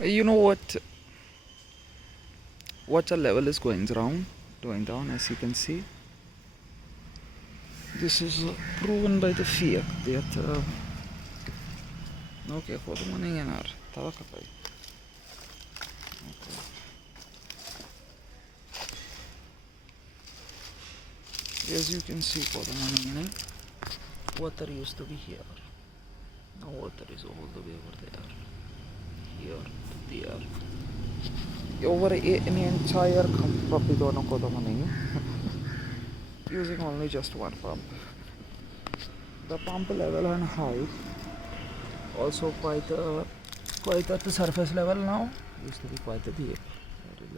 You know what? Water level is going down, as you can see. This is proven by the fiat that okay, for the morning and hour. Okay. As you can see, for the morning, water used to be here. Now water is all the way over there, here to there. Over an entire Papidona Kodomani using only just one pump. The pump level and height also quite at the surface level now. Used to be quite a deep. If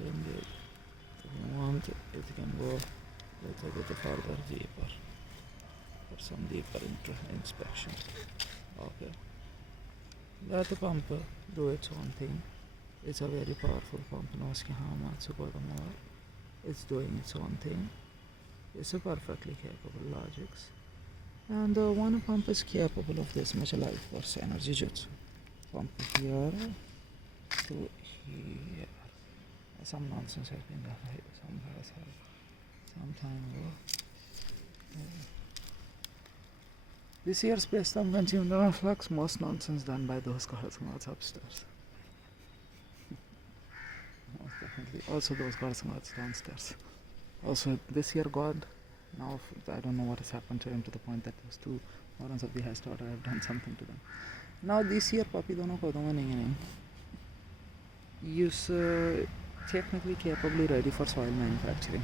you want, it can go a little bit further deeper for some deeper inspection. Okay. Let the pump do its own thing. It's a very powerful pump. It's doing its own thing. It's a perfectly capable logics. And one pump is capable of this much life force energy jutsu. Pump here to here. Some nonsense has been done here. Some time ago. This year's space time consumed the flux, most nonsense done by those girls upstairs. Most definitely. Also those girls downstairs. Also this year God, now I don't know what has happened to him to the point that those two morons of the high starter have done something to them. Now this year papi dono ko doma nahi is technically capably ready for soil manufacturing.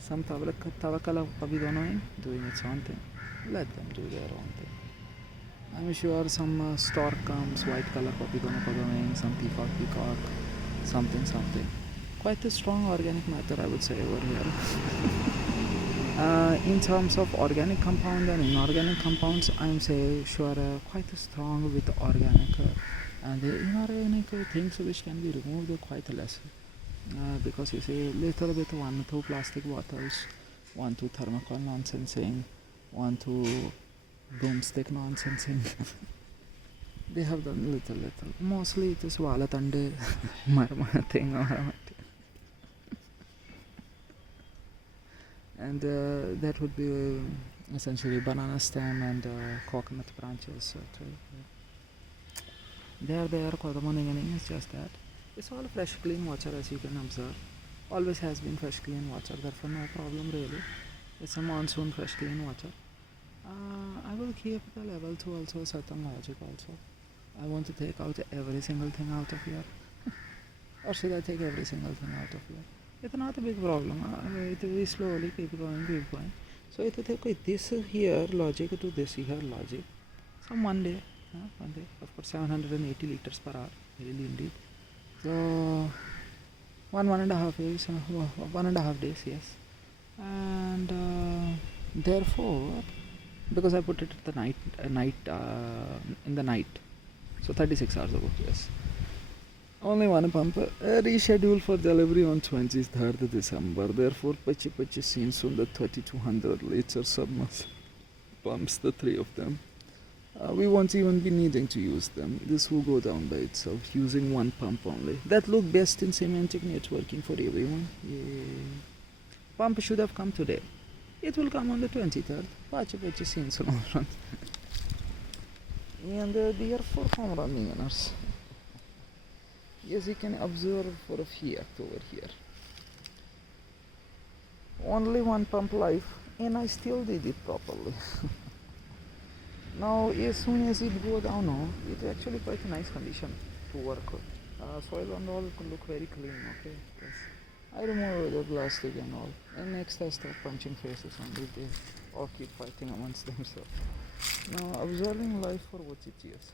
Some Tawakala papi dono doing its own thing. Let them do their own thing. I'm sure some stork comes, white color papi dono ko doma, some peacock, something. Quite a strong organic matter, I would say, over here. In terms of organic compound and inorganic compounds, I'm sure quite strong with organic and the inorganic things which can be removed quite less. Because you see, little bit 1-2 plastic bottles, 1-2 thermocol nonsensing, 1-2 broomstick nonsensing. They have done little. Mostly it is walatande marma thing or and that would be essentially banana stem and coconut branches. They are there, it's just that. It's all fresh clean water, as you can observe. Always has been fresh clean water, therefore no problem really. It's a monsoon fresh clean water. I will keep the level to also a certain logic also. I want to take out every single thing out of here. Or should I take every single thing out of here? It's not a big problem. It will slowly keep going. So it will take this here logic to this here logic. Some one day, of course, 780 liters per hour, really indeed. So 1.5 days, 1.5 days, yes. And therefore, because I put it at the in the night, so 36 hours ago, yes. Only one pump rescheduled for delivery on 23rd December. Therefore, Pachi scenes on the 3200 liter submersible pumps, the three of them. We won't even be needing to use them. This will go down by itself using one pump only. That look best in semantic networking for everyone. Yeah. Pump should have come today. It will come on the 23rd. Pachi scenes on all fronts. And therefore, home running runners. Yes, you can observe for a fiat over here. Only one pump life, and I still did it properly. Now, as soon as it go down, it's actually quite a nice condition to work with. Soil and all could look very clean, okay? Yes. I remove the plastic and all. And next I start punching faces only. They all keep fighting amongst themselves. Now, observing life for what it is.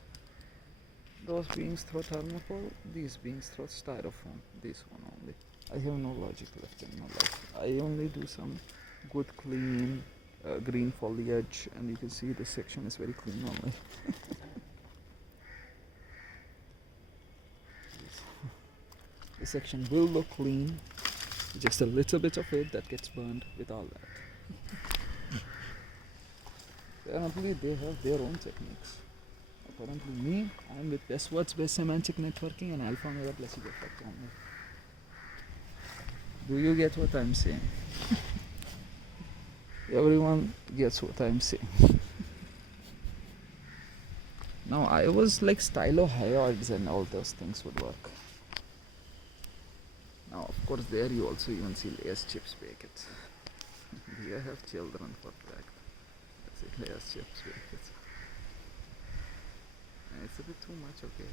Those beings throw thermocol, these beings throw styrofoam, this one only. I have no logic left in my life. I only do some good clean green foliage, and you can see this section is very clean only. This section will look clean, just a little bit of it that gets burned with all that. Apparently they have their own techniques. currently me, I'm with best words, best semantic networking and alpha omega classic effect only. Do you get what I'm saying? Everyone gets what I'm saying. Now I was like stylohyoids and all those things would work. Now of course there you also even see layers chips packets. Do you have children for that? That's it, layers chips packets. It's a bit too much, okay.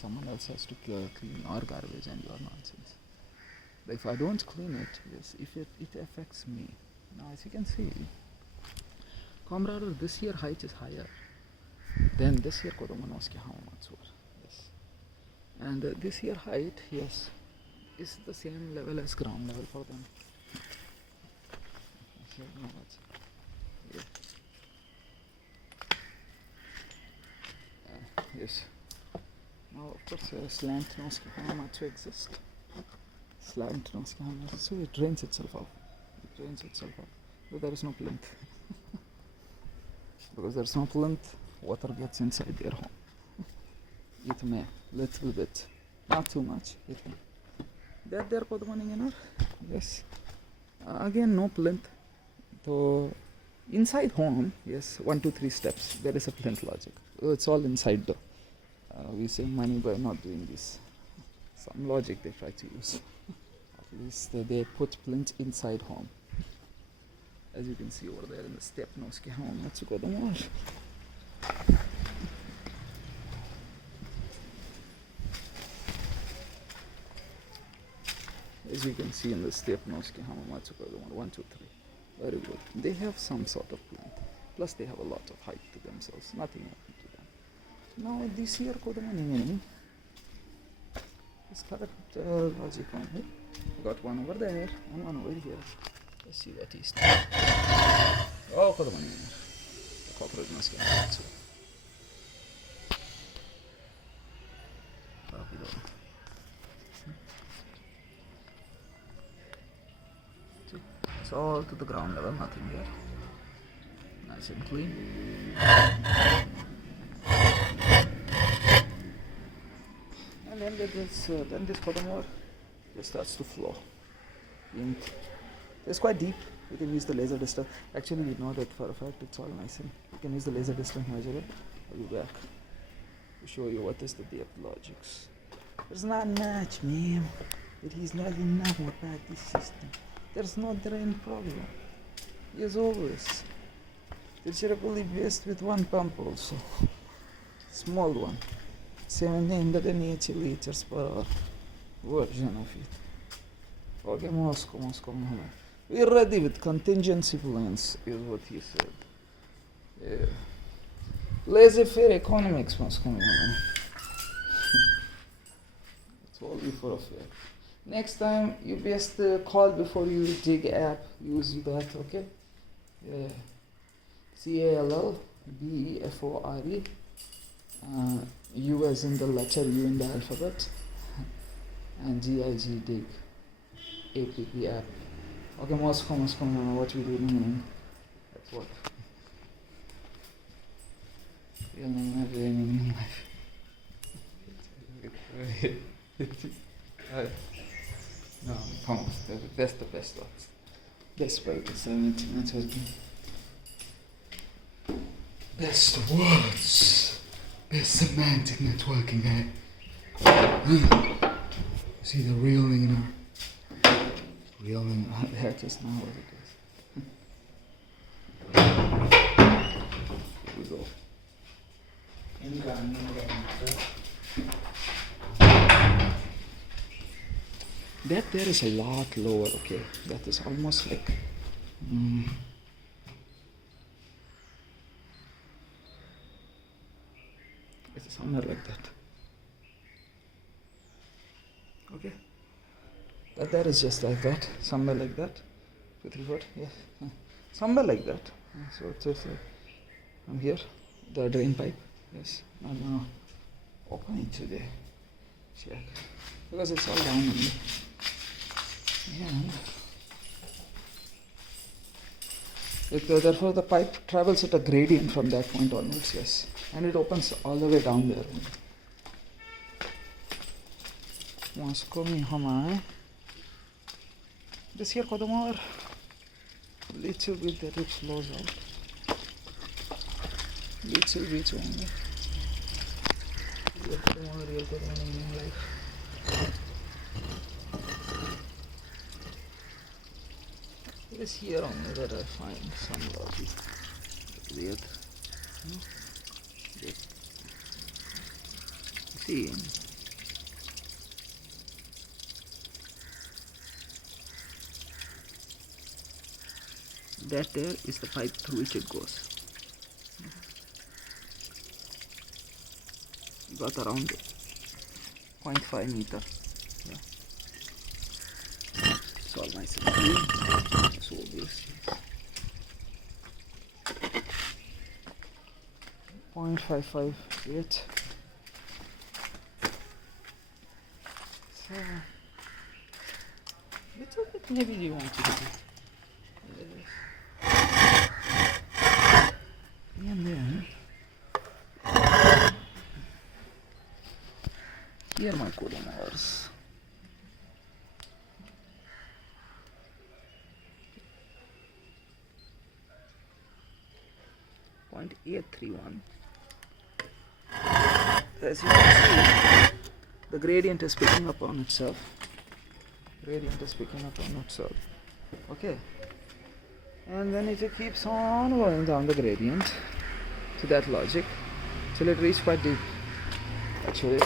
Someone else has to clean our garbage and your nonsense. But if I don't clean it, yes, if it affects me. Now as you can see, comrade, this year height is higher than this year Kodomanoski Hamatsur. Yes. And this year height, yes, is the same level as ground level for them. Yeah. Yes. Now of course slant Noski Hamamatsu exists. Slant Noski Hamamatsu, so it drains itself out. But there is no plinth. Because there's no plinth, water gets inside their home. It may, little bit, not too much. It may. That there Kodamaninganar? Yes. Again, no plinth. So inside home, yes, 1, 2, 3 steps. There is a plinth logic. It's all inside though. We save money by not doing this. Some logic they try to use. At least they put plinth inside home. As you can see over there in the step Noski home, let's go the more. As you can see in the step Noski home, 1, 2, 3. Very good. They have some sort of plinth. Plus they have a lot of height to themselves. Nothing happened to them. Now this year Kodamani is correct logic on here. Got one over there and one over here. Let's see what he's doing. Oh, Kodamani. The cockroach must get out too. It's all to the ground level, nothing here. Nice and clean. And then this Kodamore just starts to flow. It's quite deep. You can use the laser distance. Actually, we know that for a fact it's all nice and you can use the laser distance measure. I'll be back to show you what is the depth logics. There's not much, man. It is not enough about this system. There's no drain problem. As always. The Cherokee best with one pump also. Small one. 780 liters per hour. Version of it. Okay, Moscow. We're ready with contingency plans, is what he said. Yeah. Laissez-faire economics, Moscow. It's only for a fact. Next time, you best call before you dig app. Use that, okay? Yeah. CALLBEFORE. U as in the letter U in the alphabet. And GIG dig. APP app. Okay, Moscow, what we doing? That's what. Real name life. No, come on, that's the best ones. Best way to 17 networking. Best words. Best semantic networking, eh? See the real name, real name. That is not what it is. Here we go. That there is a lot lower, okay? That is almost like it's somewhere like that. Okay? That is just like that, somewhere like that. 2, 3, 4, yes. Somewhere like that. So it's just like I'm here, the drain pipe. Yes. I'm open it today. Check. Because it's all down on me. Yeah. Therefore, the pipe travels at a gradient from that point onwards, yes. And it opens all the way down there. Moscow में हम आए. This here कदम और little bit that it flows out. Little bit only. Real Kadam in life. It is here only that I find some logic. Weird. See. That there is the pipe through which it goes. Got around 0.5 meter. Yeah. It's all nice and clean. So obvious. 0.55 feet. So, little bit maybe you want to do. And then here my coding hours. .831. As you can see, the gradient is picking up on itself. Okay. And then it just keeps on going down the gradient to that logic till it reaches quite deep. Actually,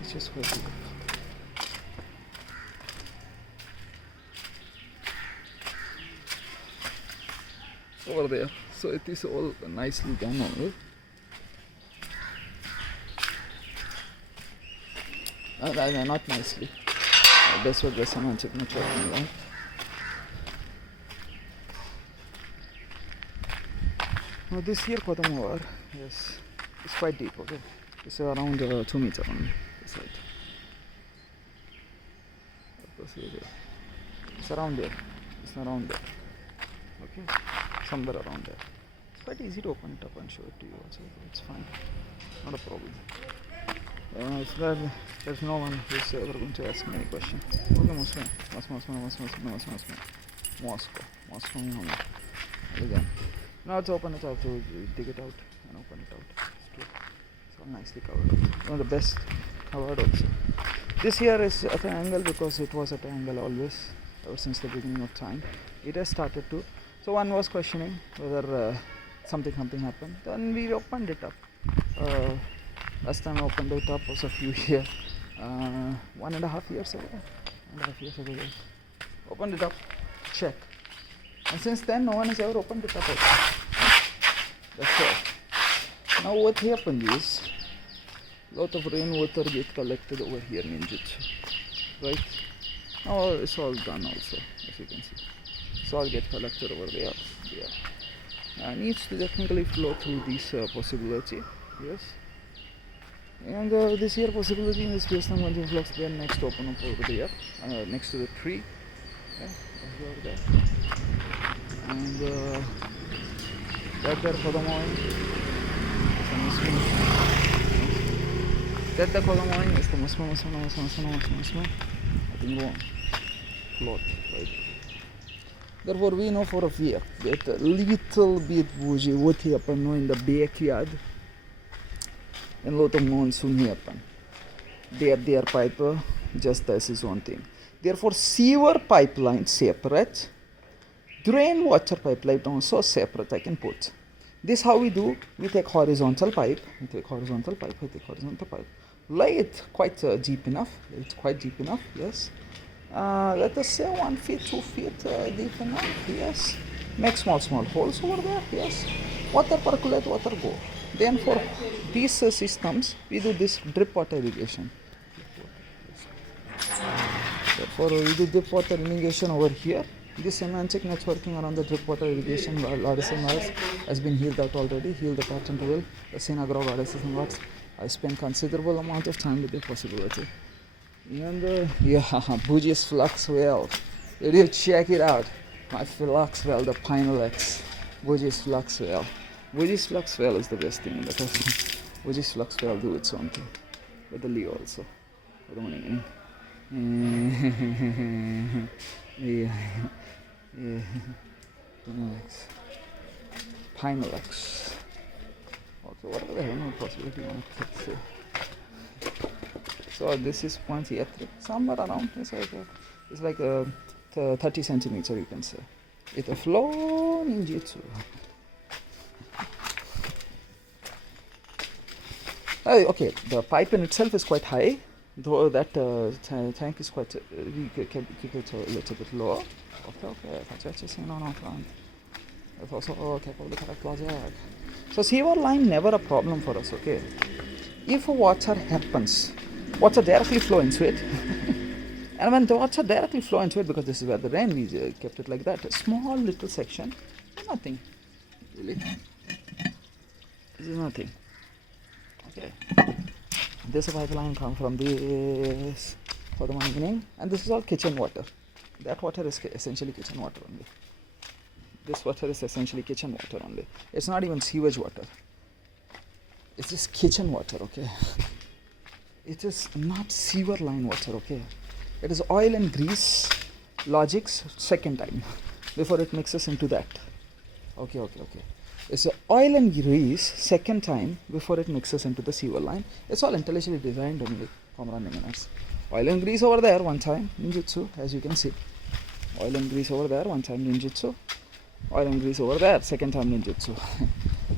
it's just quite deep. Over there, so it is all nicely done only. Not nicely. That's what the semantic networking like. Now this here bottom over, yes, it's quite deep. Okay, it's around 2 meters on this side. It's around there. It's around there. Okay, somewhere around there. It's quite easy to open it up and show it to you also. It's fine, not a problem. There's no one who's ever going to ask me any question. Okay, Moscow. Again. Now let's open it out to dig it out and open it out. It's all nicely covered. One of the best covered also. This here is at an angle because it was at an angle always, ever since the beginning of time. It has started to. So one was questioning whether something happened. Then we opened it up. Last time I opened it up was a few years, 1.5 years ago. 1.5 years ago, yes. Opened it up, check. And since then, no one has ever opened it up also. That's all. Now what happened is, lot of rainwater get collected over here in Ninjutsu. Right? Now it's all done also, as you can see. It's all get collected over there. Needs to technically flow through this possibility. Yes. And this here possibility in this space time contains flux then next open up over there, next to the tree. Okay, over there. And that there for the morning. That the following is the Muslim. I think wrong. Plot, right? Therefore we know for a fact that a little bit bougie what happened in the backyard. And lot of monsoon happen. Their pipe just does its own thing. Therefore, sewer pipeline separate, drain water pipeline also separate. I can put. This how we do. We take horizontal pipe. Lay it quite deep enough. It's quite deep enough. Yes. Let us say 1 feet, 2 feet deep enough. Yes. Make small holes over there. Yes. Water percolate, water go. Then for these systems, we do this drip water irrigation. Therefore, we do drip water irrigation over here. This semantic networking around the drip water irrigation RSMRs has been healed out already. Heal the pattern well. The Synagrove RSMRs. I spent considerable amount of time with the possibility. And Bougies flux well. You check it out. My flux well, the Pinolex, Fuji's flux well. Fuji's flux well is the best thing in the country. Fuji's flux well do its own thing. With the Leo also. Good morning. Yeah. Pinolex. Okay, what are the hell possibility one could say? So this is 0.83, somewhere around. It's like a 30 centimeter, you can say. It's a flow ninjutsu. Okay, the pipe in itself is quite high, though that tank is quite keep it a little bit lower. Okay, that's just no front. That's also capable correct logic. So sewer line never a problem for us. Okay, if a water happens, water directly flow into it. And when the water directly flow into it, because this is where the rain, we kept it like that, a small little section, nothing, really. This is nothing. Okay. This pipeline comes from this for the morning, and this is all kitchen water. That water is essentially kitchen water only. This water is essentially kitchen water only. It's not even sewage water. It's just kitchen water, okay? It is not sewer line water, okay? It is oil and grease logics second time before it mixes into that. Okay. It's oil and grease second time before it mixes into the sewer line. It's all intelligently designed only. Oil and grease over there one time, ninjutsu, as you can see. Oil and grease over there one time, ninjutsu. Oil and grease over there, second time ninjutsu.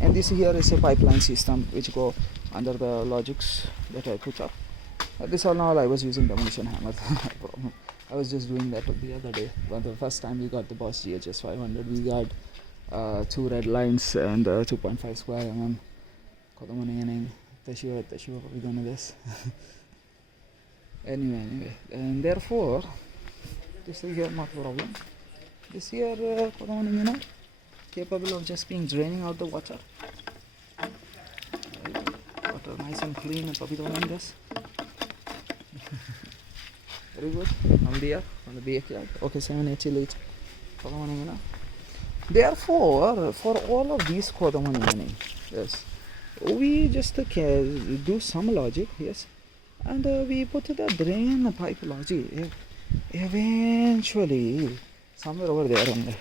And this here is a pipeline system which go under the logics that I put up. This all now I was using demolition hammer. I was just doing that the other day. But the first time we got the Bosch GHS 500, we got 2 red lines and 2.5 square mm. We're gonna this. Anyway, and therefore this is here not a problem. This here capable of just being draining out the water. Water nice and clean and this. Very good. On the backyard. Okay, 780 liters. Therefore, for all of these yes, we just do some logic, yes, and we put the drain pipe logic. Eventually, somewhere over there,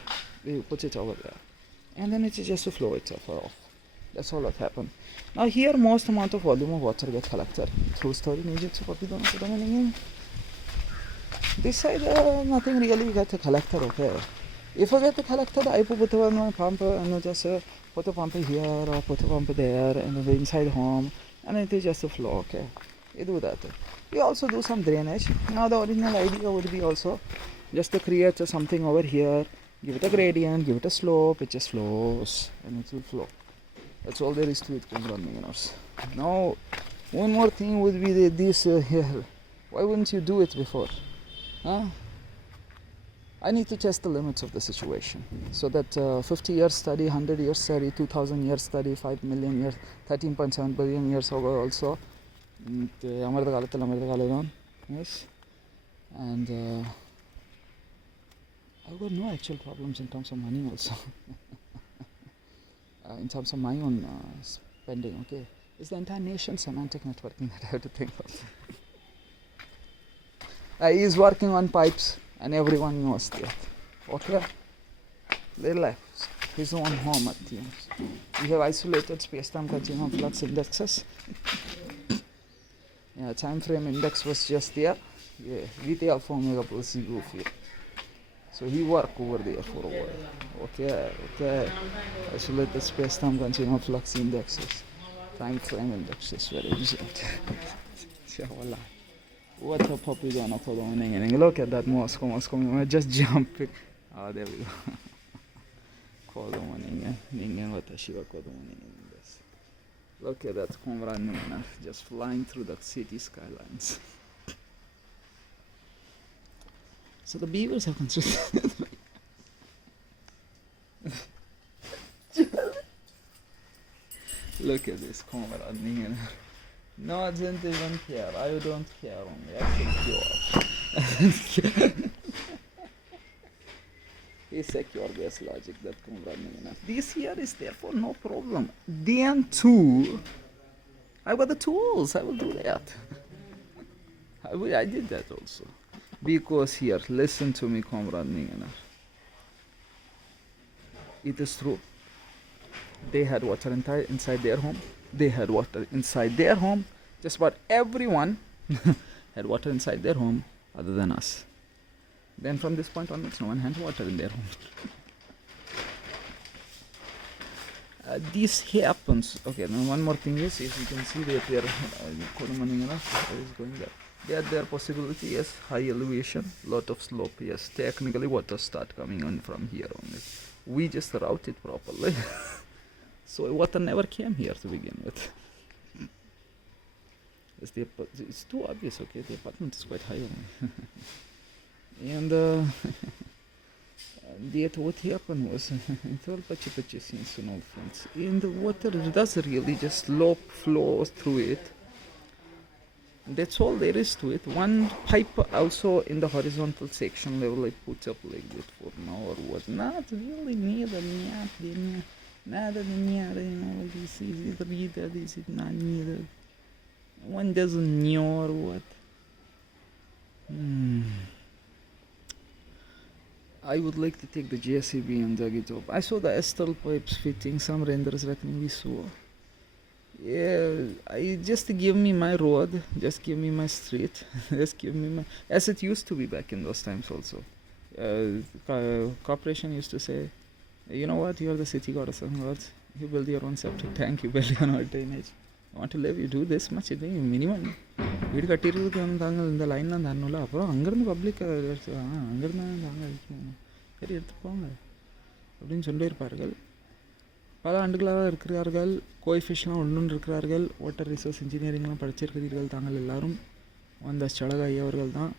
we put it over there, and then it's just to flow itself off. That's all that happened. Now here, most amount of volume of water gets collected through storage ninjutsu. This side, nothing really get collected, okay. If I get the collected, I put one pump and just put a pump here or put a pump there and the inside home, and it is just a flow, okay. You do that. We also do some drainage. Now the original idea would be also just to create something over here, give it a gradient, give it a slope, it just flows and it will flow. That's all there is to it, Now, one more thing would be this here. Why wouldn't you do it before? Huh? I need to test the limits of the situation. So that 50 years study, 100 years study, 2000 years study, 5 million years, 13.7 billion years ago also. Yes. And I've got no actual problems in terms of money also. In terms of my own spending, okay. It's the entire nation semantic networking that I have to think of. He is working on pipes and everyone knows that. Okay? They left his own home at the end. We have isolated space-time continuum flux indexes. Yeah, time frame index was just there. Yeah, VT alpha omega plus C goofy. So he worked over there for a while. Okay. Isolated space-time continuum flux indexes. Time frame indexes, very easy. What a puppy gonna put on. Look at that Moscow. Just jumping. Oh, there we go. Look at that Komran, just flying through that city skylines. So the beavers have constructed. Look at this Komran. No, I didn't even care. I don't care only. I think you are. Is secure based logic that come running enough. This here is therefore no problem. Then too, I got the tools. I will do that. I did that also. Because here, listen to me, comrade Ninganar. It is true. They had water inside their home. They had water inside their home. Just about everyone had water inside their home other than us. Then from this point onwards, no one had water in their home. This happens. Okay, now one more thing is, if you can see that they are is going there. There possibility, yes, high elevation, lot of slope, yes. Technically, water start coming on from here only. We just route it properly. So water never came here to begin with. It's too obvious, okay? The apartment is quite high only. And that what happened was, it's all patchy since you know, friends. And the water does really just slope flow through it. That's all there is to it. One pipe also in the horizontal section level I put up like that for now or what. Not really needed, nada needed, you know, this is it needed, is it not needed? One doesn't know or what. I would like to take the JCB and dig it up. I saw the Estel pipes fitting, some renders reckoning we saw. Yeah, just give me my road, just give me my street, just give me my... As it used to be back in those times also. Corporation used to say, you know what, you're the city god or something else. You build your own septic tank, you build your own drainage. You want to live, you do this much, minimum. வீடு கட்டிருக்கு தாங்க இந்த லைன்லாம் தாண்டல அப்புறம் அங்கேருந்து public அங்கேருந்து தாங்க அடிக்கணும் சரி எடுத்து போங்க அப்படின்னு சொல்லியிருப்பார்கள். பல ஆண்டுகளாக இருக்கிறார்கள். கோஎஃபிஷியன்ட்லாம் ஒன்று இருக்கிறார்கள். வாட்டர் ரிசோர்ஸ் இன்ஜினியரிங்லாம் படிச்சிருக்கிறீர்கள் தாங்கள் எல்லாரும். அந்த சடகா ஐயவர்கள் தான்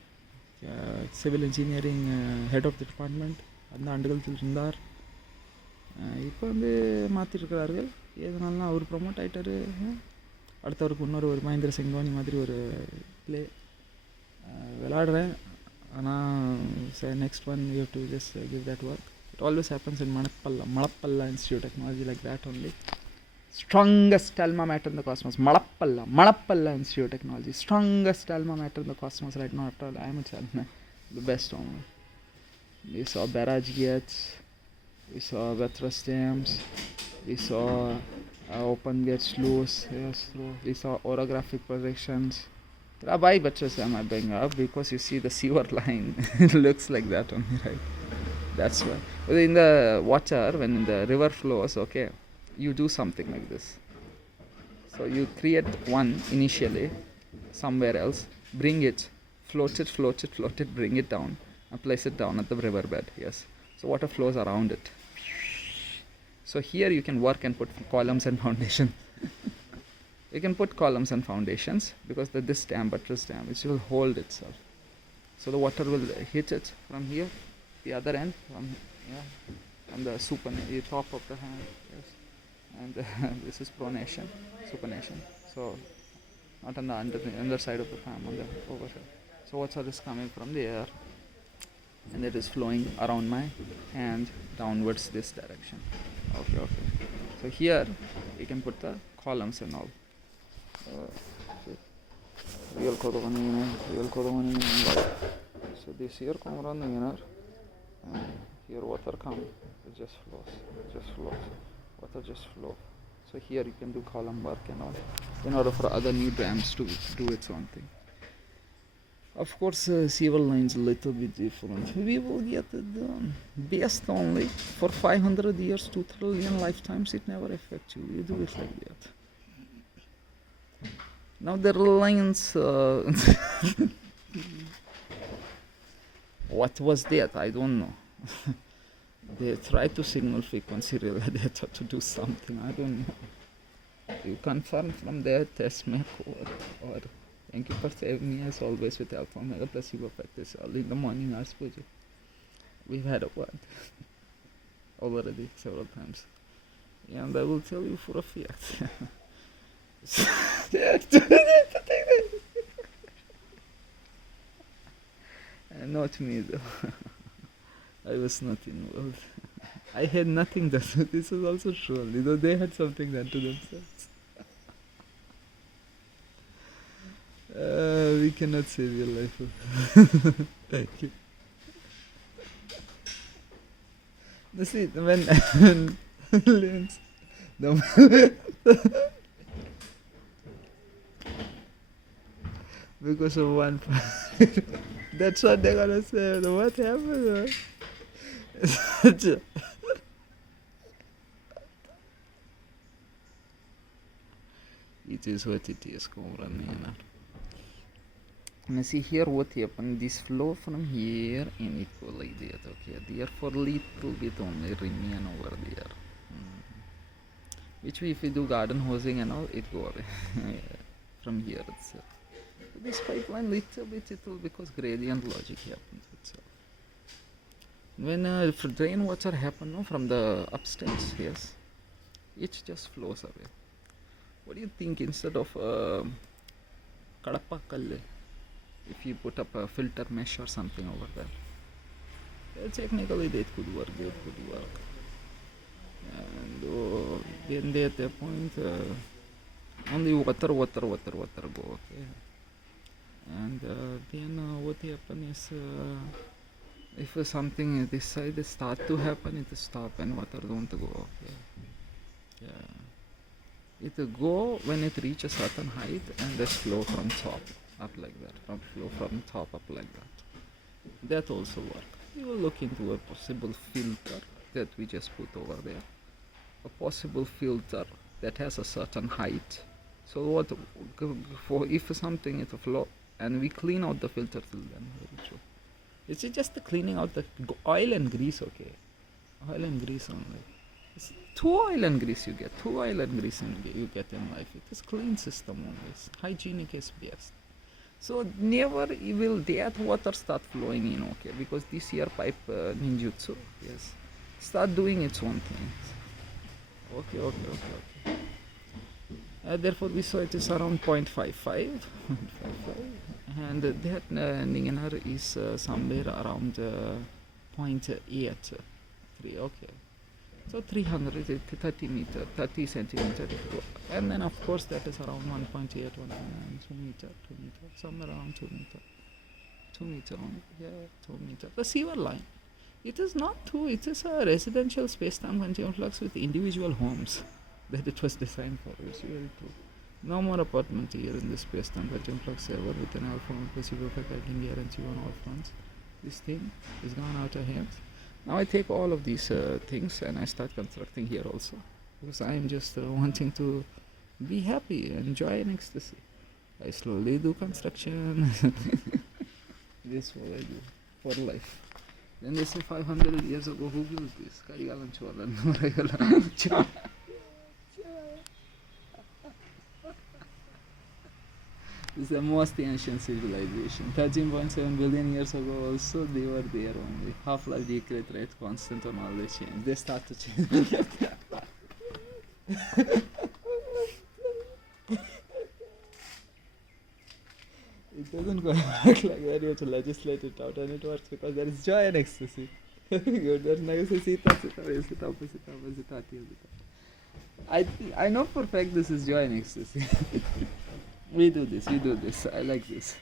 civil engineering head of the department அந்த ஆண்டுகள் இருந்தார். இப்போ வந்து மாற்றிருக்கிறார்கள். எதனாலாம் அவர் ப்ரொமோட் ஆகிட்டார். அடுத்தவருக்கு இன்னொரு ஒரு மகேந்திர சிங் தோனி மாதிரி ஒரு ப்ளே விளாடுறேன். ஆனால் next one you have to just give that work. It always happens in Malappalla Institute of Technology like that only. Strongest alma mater in the cosmos. Malappalla Institute of Technology. Strongest alma mater in the cosmos right now. After all, I am a the best only. We saw barrage gates. We saw buttress dams. We saw open gate sluice. Yes, we saw orographic projections. Why buttress dam I bring up? Because you see the sewer line. It looks like that only, right? That's why. But in the water, when the river flows, okay, you do something like this. So you create one initially somewhere else, bring it, float it, bring it down, and place it down at the riverbed. Yes. So water flows around it. So here you can work and put columns and foundations. You can put columns and foundations because this dam, buttress dam, which will hold itself. So the water will hit it from here, the other end, from the top of the hand. Yes. And this is pronation, supination. So not on the underside of the palm, on the overside. So water is coming from the air and it is flowing around my hand downwards this direction. Okay. So here you can put the columns and all. Real Kodavani. So this here come around the here water comes, it just flows. Water just flows. So here you can do column work and all in order for other new dams to do its own thing. Of course, civil lines a little bit different. We will get it done. Best only for 500 years, 2 trillion lifetimes, it never affects you. You do it like that. Now the lines... what was that? I don't know. They tried to signal frequency relay. They thought to do something. I don't know. You confirm from there, test me or thank you for saving me as always with Alpha Omega placebo practice early in the morning hours, Puja. We've had a word already several times. And I will tell you for a fact. Not me though. I was not involved. I had nothing done. This is also true. They had something done to themselves. We cannot save your life. Thank you. See, when because of one that's what they're gonna say. What happened? It is what it is, Komran. Now see here what happened. This flow from here and it go like that. Okay, therefore little bit only remain over there. Which if we do garden hosing and all, it go away from here itself. This pipeline little bit it will because gradient logic happens itself. When drain water happen no, from the upstairs, yes, it just flows away. What do you think instead of kadapa kalle, if you put up a filter mesh or something over there? Technically that could work, and then at that point only water go, okay. And then what happen is if something this side start to happen, it stop and water don't go, okay. Yeah, it go when it reaches a certain height and just flow from top up like that, flow from top up like that. That also work. We will look into a possible filter that we just put over there. A possible filter that has a certain height. So what for if something is a flow and we clean out the filter till then, very true. It's just cleaning out the oil and grease, okay? Oil and grease only. It's 2 oil and grease you get. 2 oil and grease you get in life. It is clean system always. Hygienic is best. So never will that water start flowing in, okay? Because this here pipe ninjutsu, yes, start doing its own things. Okay. Therefore we saw it is around 0.55 and that Ninganar is somewhere around 0.83, okay. So 330 meter, 30 centimeter, and then of course that is around 1.8, 2 meter, somewhere around 2 meter. 2 meter only, yeah, 2 meter. The sewer line. It is not two, it is a residential space-time continuum flux with individual homes that it was designed for. It's very true. No more apartment here in this space-time continuum flux ever with an alpha and placebo effect. I can guarantee you on all fronts. This thing is gone out of hands. Now I take all of these things and I start constructing here also because I am just wanting to be happy, enjoy an ecstasy. I slowly do construction. This is what I do for life. Then they say 500 years ago, who built this? Karigalan Cholan. This is the most ancient civilization. 13.7 billion years ago also they were there only. Half-life decay rate constant on all the change. They start to change. It doesn't work like that. You have to legislate it out, and it works because there is joy and ecstasy. There's no I know for a fact this is joy and ecstasy. We do this. I like this.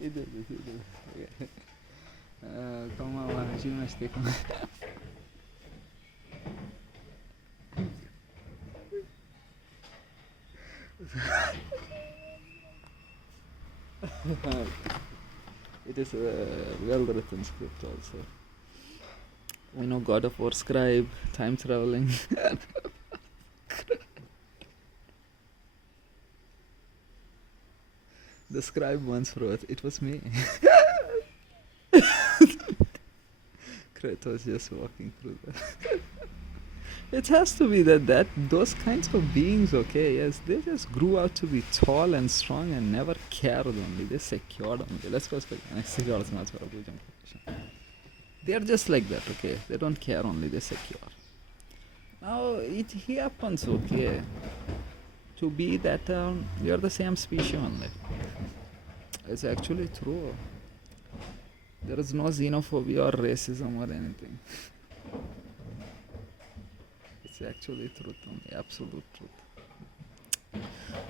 we do this. Okay. Come on, you must take on. It is a well-written script also. We know God of War scribe, time traveling. The scribe once wrote, it was me. Kratos just walking through that. It has to be that those kinds of beings, okay, yes, they just grew out to be tall and strong and never cared only. They secured only. Let's go next. They are just like that, okay. They don't care only, they secure. Now it happens, okay, to be that you are the same species only. It's actually true. There is no xenophobia or racism or anything. It's actually truth, only absolute truth.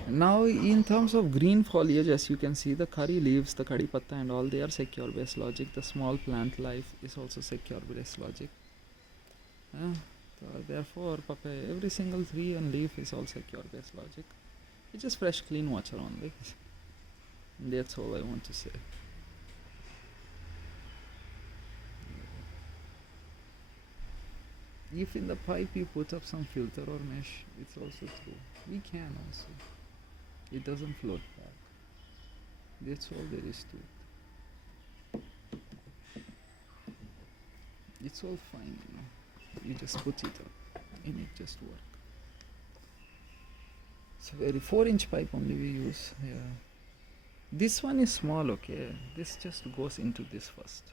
Now, in terms of green foliage, as you can see, the curry leaves, the curry patta and all, they are secure based logic. The small plant life is also secure based logic. So therefore, every single tree and leaf is all secure based logic. It's just fresh, clean water only. That's all I want to say. If in the pipe you put up some filter or mesh, it's also true. We can also. It doesn't float back. That's all there is to it. It's all fine, you know. You just put it up and it just works. It's a very 4-inch pipe only we use. Yeah. This one is small, okay. This just goes into this first.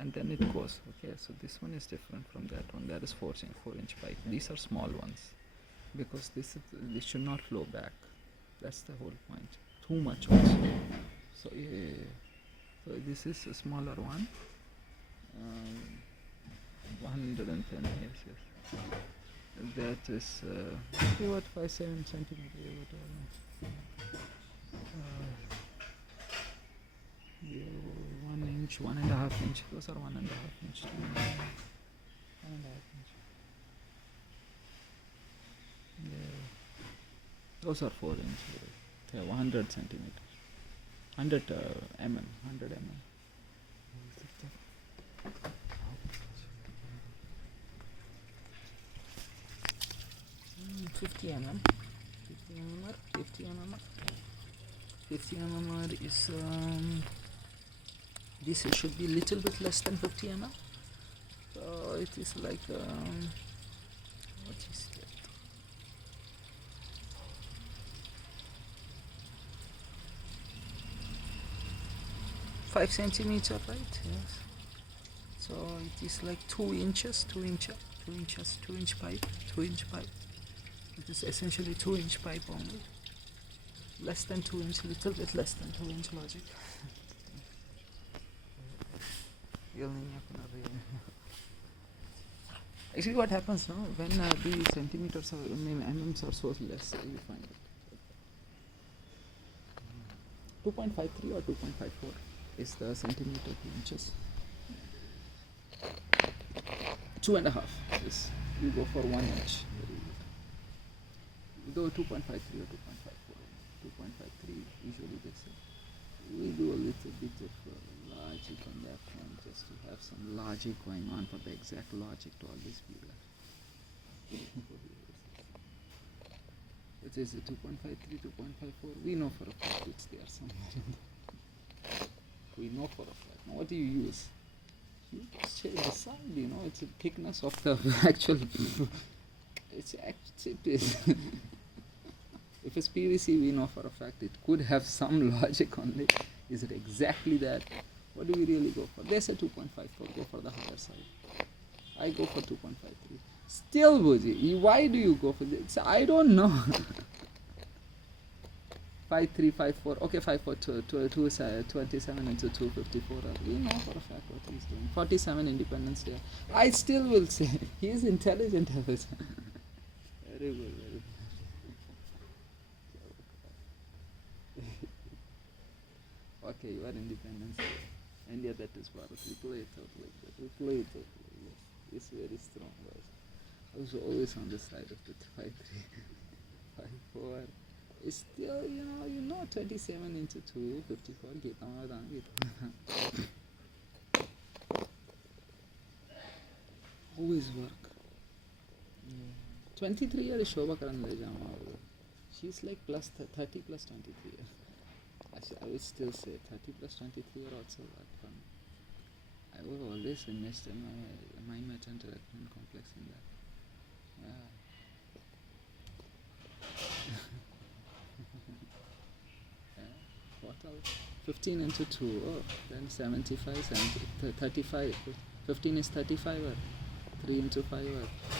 And then it goes, okay. So this one is different from that one. That is 4-inch pipe. These are small ones. Because this should not flow back. That's the whole point. Too much also. So yeah. So this is a smaller one. 110, yes. That is what 5-7 centimeter. Yeah, 1 inch, 1.5 inch. Those are 1.5 inch. 1.5 inch. Yeah. Those are 4 inch. They have 100 centimeters. 100 mm. 100 mm. 50 mm. 50 mm. 50 mm is this should be a little bit less than 50 mm. So it is like what is that? 5 centimeter, right? Yes. So it is like 2 inches, 2 inch pipe, 2 inch pipe. It is essentially 2 inch pipe only. Less than 2 inch, little bit less than 2 inch logic. Actually, what happens now when the centimeters are, mm are so less, you find it 2.53 or 2.54 is the centimeter to inches. 2.5 is you go for 1 inch. You go 2.53 or 2.54. 2.53 usually they say. We do a little bit of logic on that one just to have some logic going on for the exact logic to always be there. It is a 2.53, 2.54. We know for a fact it's there somewhere. We know for a fact. Now what do you use? You just decide, you know, it's a thickness of the actual. It's if it's PVC, we know for a fact it could have some logic on it. Is it exactly that? What do we really go for? They say 2.54, go for the higher side. I go for 2.53. Still, Buji, why do you go for this? I don't know. 5.3, 5.4, okay, 5.4, 27 into 254. We know for a fact what he's doing. 47 Independence Day. I still will say he's intelligent. Very good, very good. Okay, you are Independence Day. India, that is Bharat. We play it out like that. We play it out like that. It's very strong, guys. I was always on the side of the 5.3, 5.4. It's still, you know, 27 into 2, 54. Always work. 23 year is Shobha Karan Lejama. She's like plus 30 plus 23 years. I would still say 30 plus 23 are also work fun. I would always invest in my merchant development complex in that. Yeah. What else? 15 into 2, oh, then 75, 70, 35. 15 is 35, 3 into 5,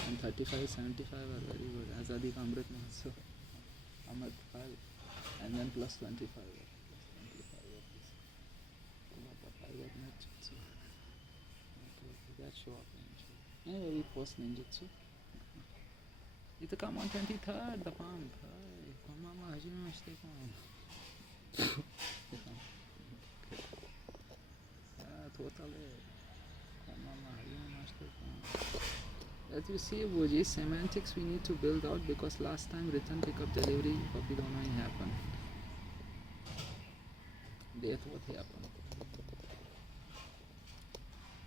and 35 is 75, very good. Azadi Ka Amrit Mahotsav, Amrit 5, and then plus 25. tiger ninjutsu. Okay, that show up ninjutsu. Anyway, we post ninjutsu. It's come on 23rd, the pump. Come on, Hajime stay calm. Totally. Come on, Hajime stay calm. As you see, Boji, semantics we need to build out because last time return pickup delivery copy dono he happen. Death what happened.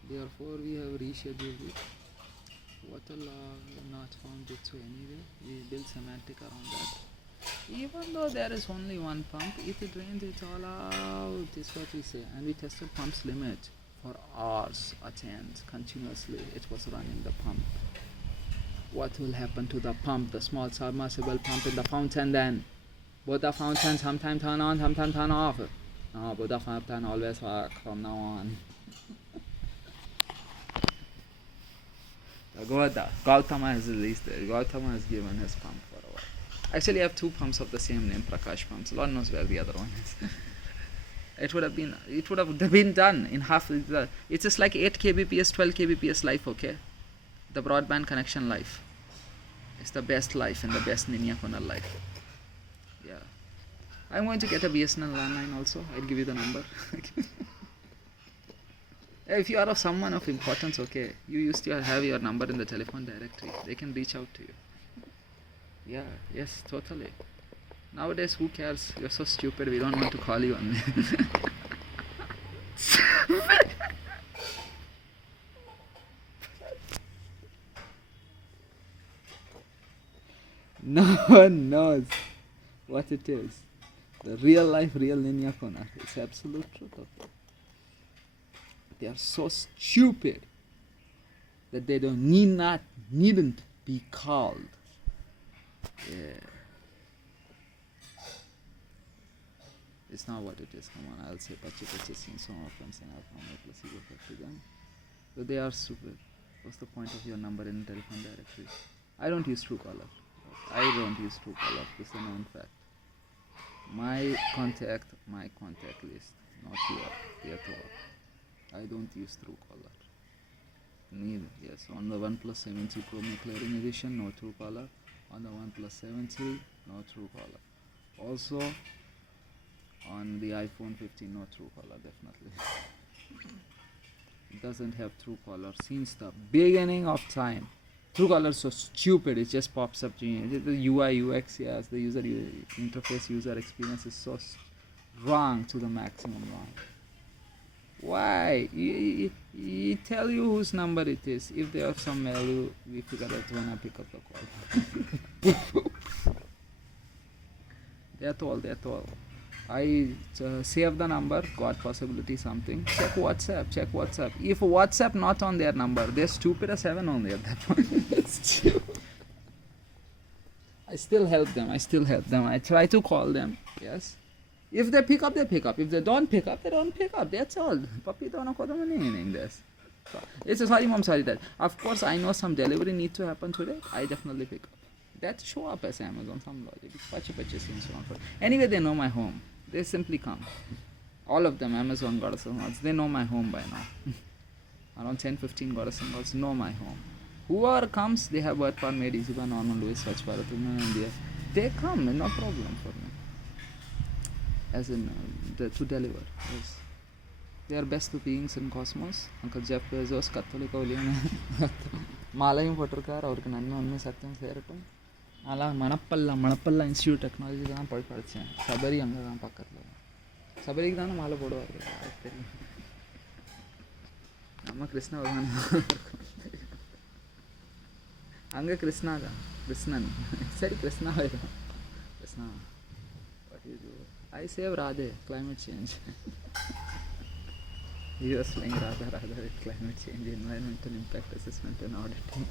Therefore, we have rescheduled it. Water log not found jutsu anyway. We build semantic around that. Even though there is only one pump, if it drains it all out, is what we say. And we tested pump's limit for hours at end continuously. It was running the pump. What will happen to the pump, the small submersible pump in the fountain then? Both the fountains sometimes turn on, sometimes turn off. No, both the fountain always work from now on. Gautama has released it. Gautama has given his pump for a while. Actually, I have two pumps of the same name, Prakash pumps. Lord knows where the other one is. It would have been done in half. It's just like 8 kbps, 12 kbps life, okay? The broadband connection life. It's the best life and the best Ninja Kona life. Yeah. I'm going to get a BSNL landline also. I'll give you the number. If you are of someone of importance, okay, you used to have your number in the telephone directory. They can reach out to you. Yeah, yes, totally. Nowadays, who cares? You're so stupid, we don't want to call you on No one knows what it is. The real life, real Ninja Kona. It's absolute truth of it. They are so stupid that they needn't be called. Yeah. It's not what it is. Come on, I'll say Pachi seen some of them and I'll found a placebo effect to them. So they are stupid. What's the point of your number in the telephone directory? I don't use Truecaller. This is a known fact. My contact list, not your at all. I don't use Truecaller. Neither. Yes, on the OnePlus 7C Pro McLaren edition, no Truecaller. On the OnePlus 7C, no Truecaller. Also, on the iPhone 15, no Truecaller, definitely. It doesn't have Truecaller since the beginning of time. Truecaller is so stupid, it just pops up. The UI, UX, yes, the user interface, user experience is so wrong to the maximum wrong. Why? You tell you whose number it is. If they have some value, we figure out when I pick up the call. That's all. I save the number, got possibility something. Check WhatsApp. If WhatsApp not on their number, they're stupid as heaven only at that point. I still help them. I try to call them. Yes. If they pick up, they pick up. If they don't pick up, they don't pick up. That's all. Papi dono koda meaning this. It's sorry, mom, sorry that. Of course, I know some delivery need to happen today. I definitely pick up. That show up as Amazon, some logic. Pachi seems so. Anyway, they know my home. They simply come. All of them, Amazon goddess and gods, they know my home by now. Around 10-15 goddess and gods know my home. Whoever comes, they have work for made easy by normal way, search for India. They come, no problem for me. As in, to deliver. Yes. They are best beings in cosmos. Uncle Jeff Bezos, Catholic Olian, Malayam Potukar, or Kanana, Satyam Therapy. Ala Manapalla Institute Technology, Sabari Anga Pakatla. Sabari Dana Malapodo. Nama Krishna Anga Krishnan. Said Krishna. Krishna. What do you do? I save Radhe, climate change. He was playing Radha with climate change, environmental impact assessment and auditing.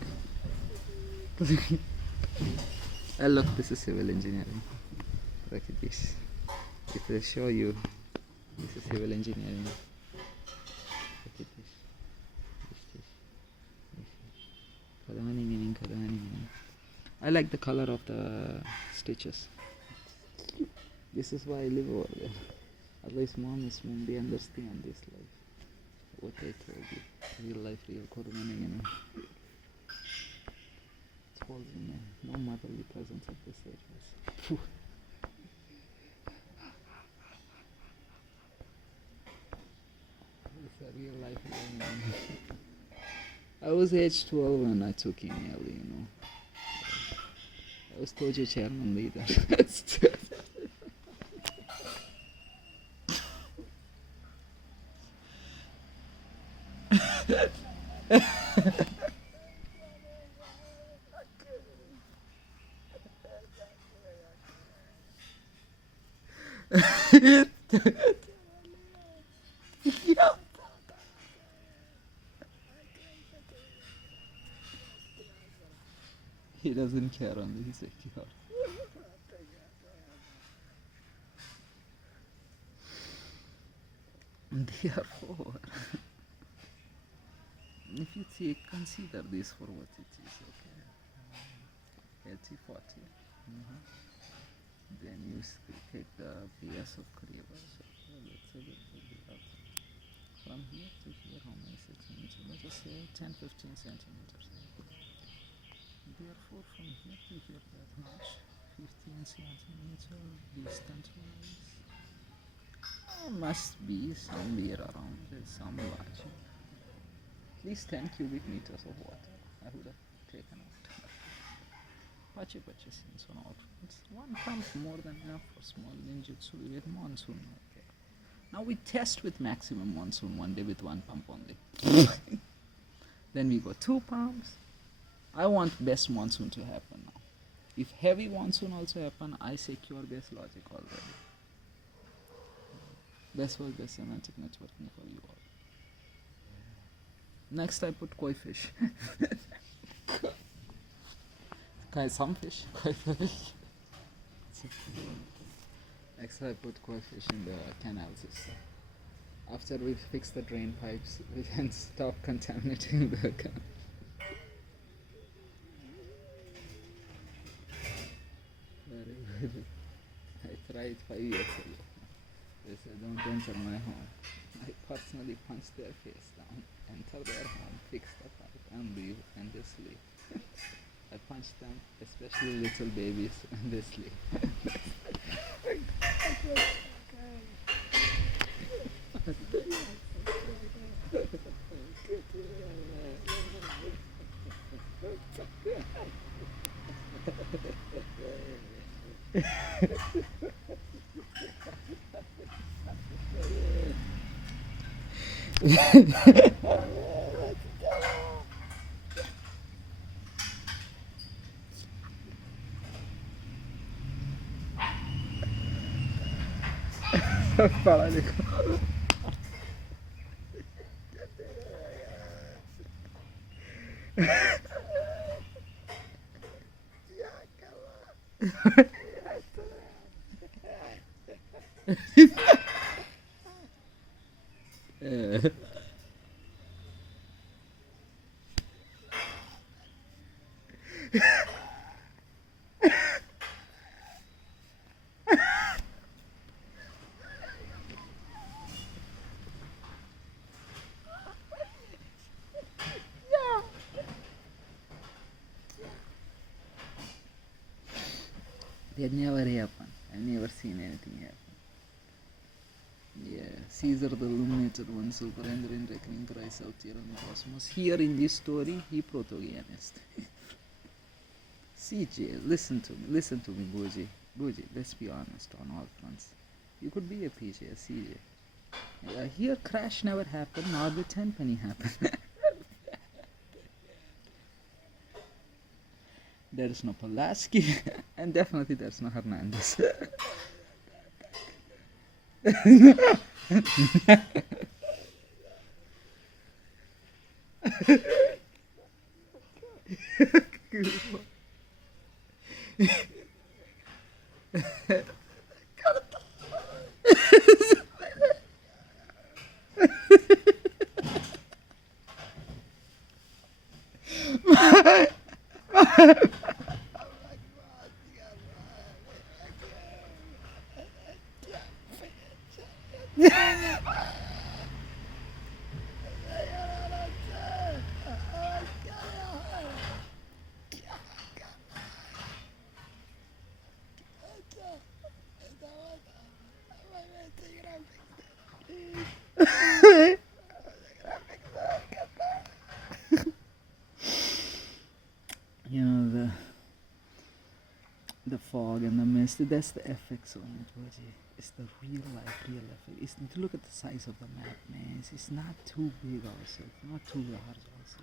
Look, this is civil engineering. Look at this. If I show you, this is civil engineering. Look at this. I like the color of the stitches. This is why I live over there. Otherwise, mom is mom. They understand this life. what I told you. Real life, real Korumanagana. Told you, man. No motherly presence at the surface. It's a real life, real man. I was age 12 when I took him early, you know. I was Tojo chairman leader. He doesn't care, only he's secure. Therefore, if you consider this for what it is, okay? 80-40. Then you take the base of Korea. So let's say from here to here, how many centimeters? Let's just say 10-15 centimeters. Therefore, from here to here, that much 15 centimeter distance wise, must be somewhere around there, some large. At least 10 cubic meters of water I would have taken out. Pache since on out. It's one pump more than enough for small ninjutsu with monsoon. Okay. Now we test with maximum monsoon one day with one pump only. Then we go 2 pumps. I want best monsoon to happen now. If heavy monsoon also happen, I secure best logic already. Best world, best semantic networking for you all. Next I put koi fish. Some fish. Koi fish. Next I put koi fish in the canal system. After we fix the drain pipes, we can stop contaminating the canal. Very good. I tried 5 years ago. They said, don't enter my home. I personally punched their face down, enter their home, fix the pipe, and leave, and they sleep. I punched them, especially little babies, and they sleep. That never happened. I've never seen anything happen. Yeah, Caesar the illuminated one, surrendering, reckoning Christ out here in the cosmos. Here in this story, he protagonist. CJ, listen to me, Boji. Boji, let's be honest on all fronts. You could be a PJ, a CJ. Here, crash never happened, nor the tenpenny happened. There is no Pulaski, and definitely there's no Hernandez. You know, the fog and the mist, that's the FX on it, Virgie. It's the real effect. It's to look at the size of the map, man. It's not too big also. It's not too large also.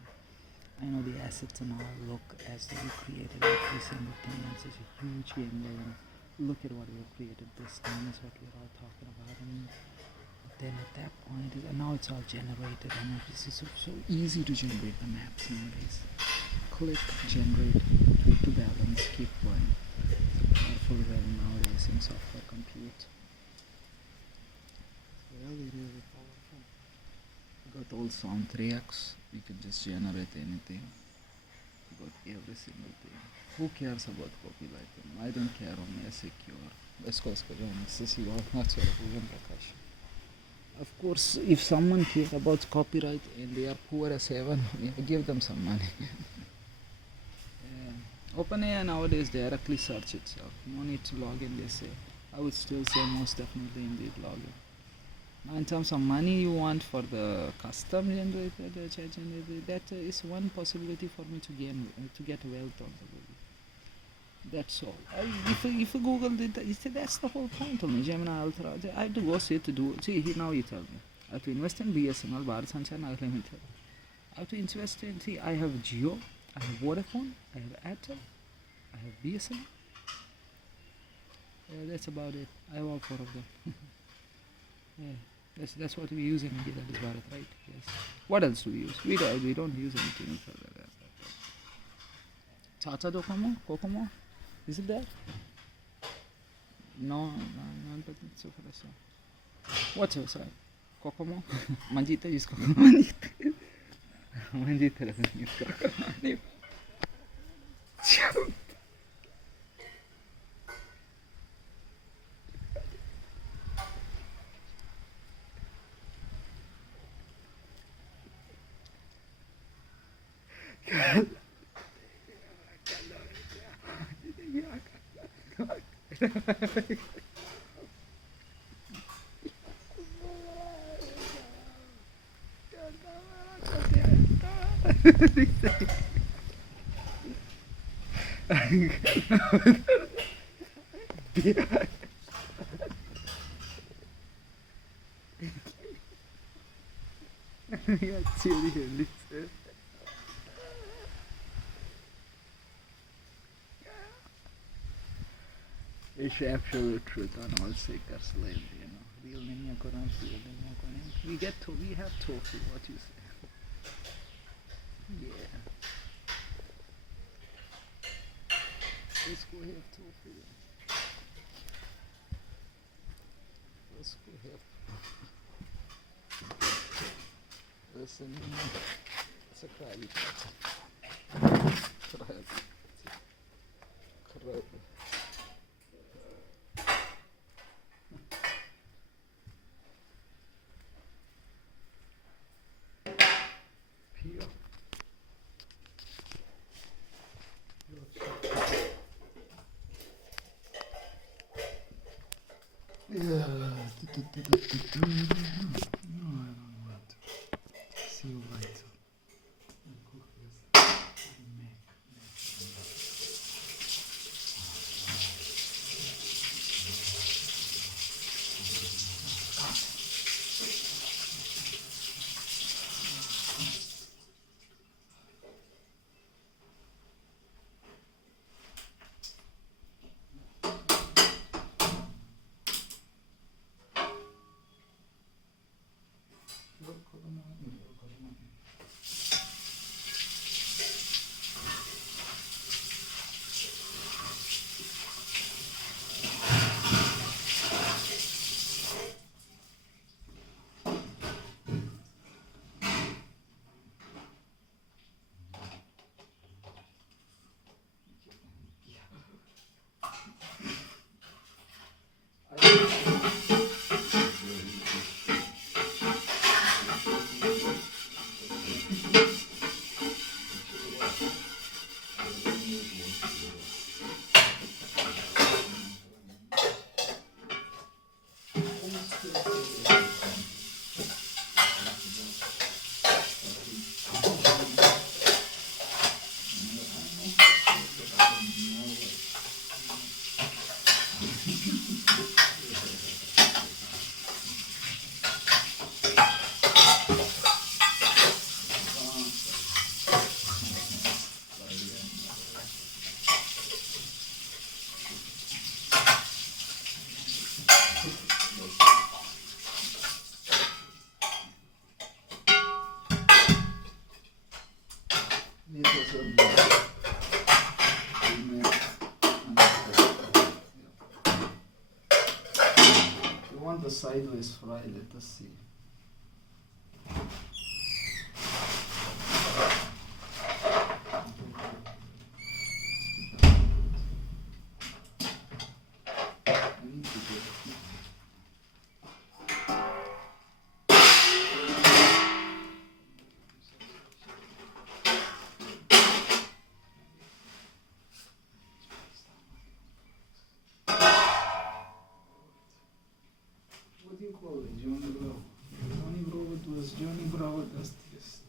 I know the assets and all look as though you created every single thing in such a huge game layer. Look at what you created this time is what we're all talking about. And then at that point, now it's all generated, and it's so easy to generate the maps nowadays. Click, generate, tweak to balance, keep going. Powerful nowadays in software compute. Really powerful. Got all soundtracks, you can just generate anything. Got every single thing. Who cares about copyright? I don't care, only secure. Of course, if someone cares about copyright and they are poor as heaven, give them some money. OpenAI nowadays directly search itself. No need to log in, they say. I would still say most definitely indeed log in. Now in terms of money you want for the custom generated, chat generated, that is one possibility for me to gain, to get wealth on the Google. That's all. If Google did that, that's the whole point only. Gemini Ultra, I have to go see to do. See, now you tell me. I have to invest in BSNL, Bharat Sanchar Nigam Limited. I have to invest in, see, I have Jio, I have Vodafone, I have Airtel, I have BSNL. That's about it. I have all four of them. That's what we use in India, that is Bharat, right? Yes. What else do we use? We don't use anything further than that. Chacha Docomo? Kokomo? Is it there? No, but it's so fresh. What's your side? Kokomo? Manjita is Kokomo. Manjita doesn't use Kokomo. It's absolute truth on all seekers land, you know. Real name Quran, real name Quran. We have tofu, what you say? Yeah. Let's go have tofu. Let's go have. Listen, it's a crabby part. Crab. No, I don't want to. See you later. want a sideways fry, let us see. What do you call it? Johnny Bravo. Johnny Bravo does. Johnny Bravo does this.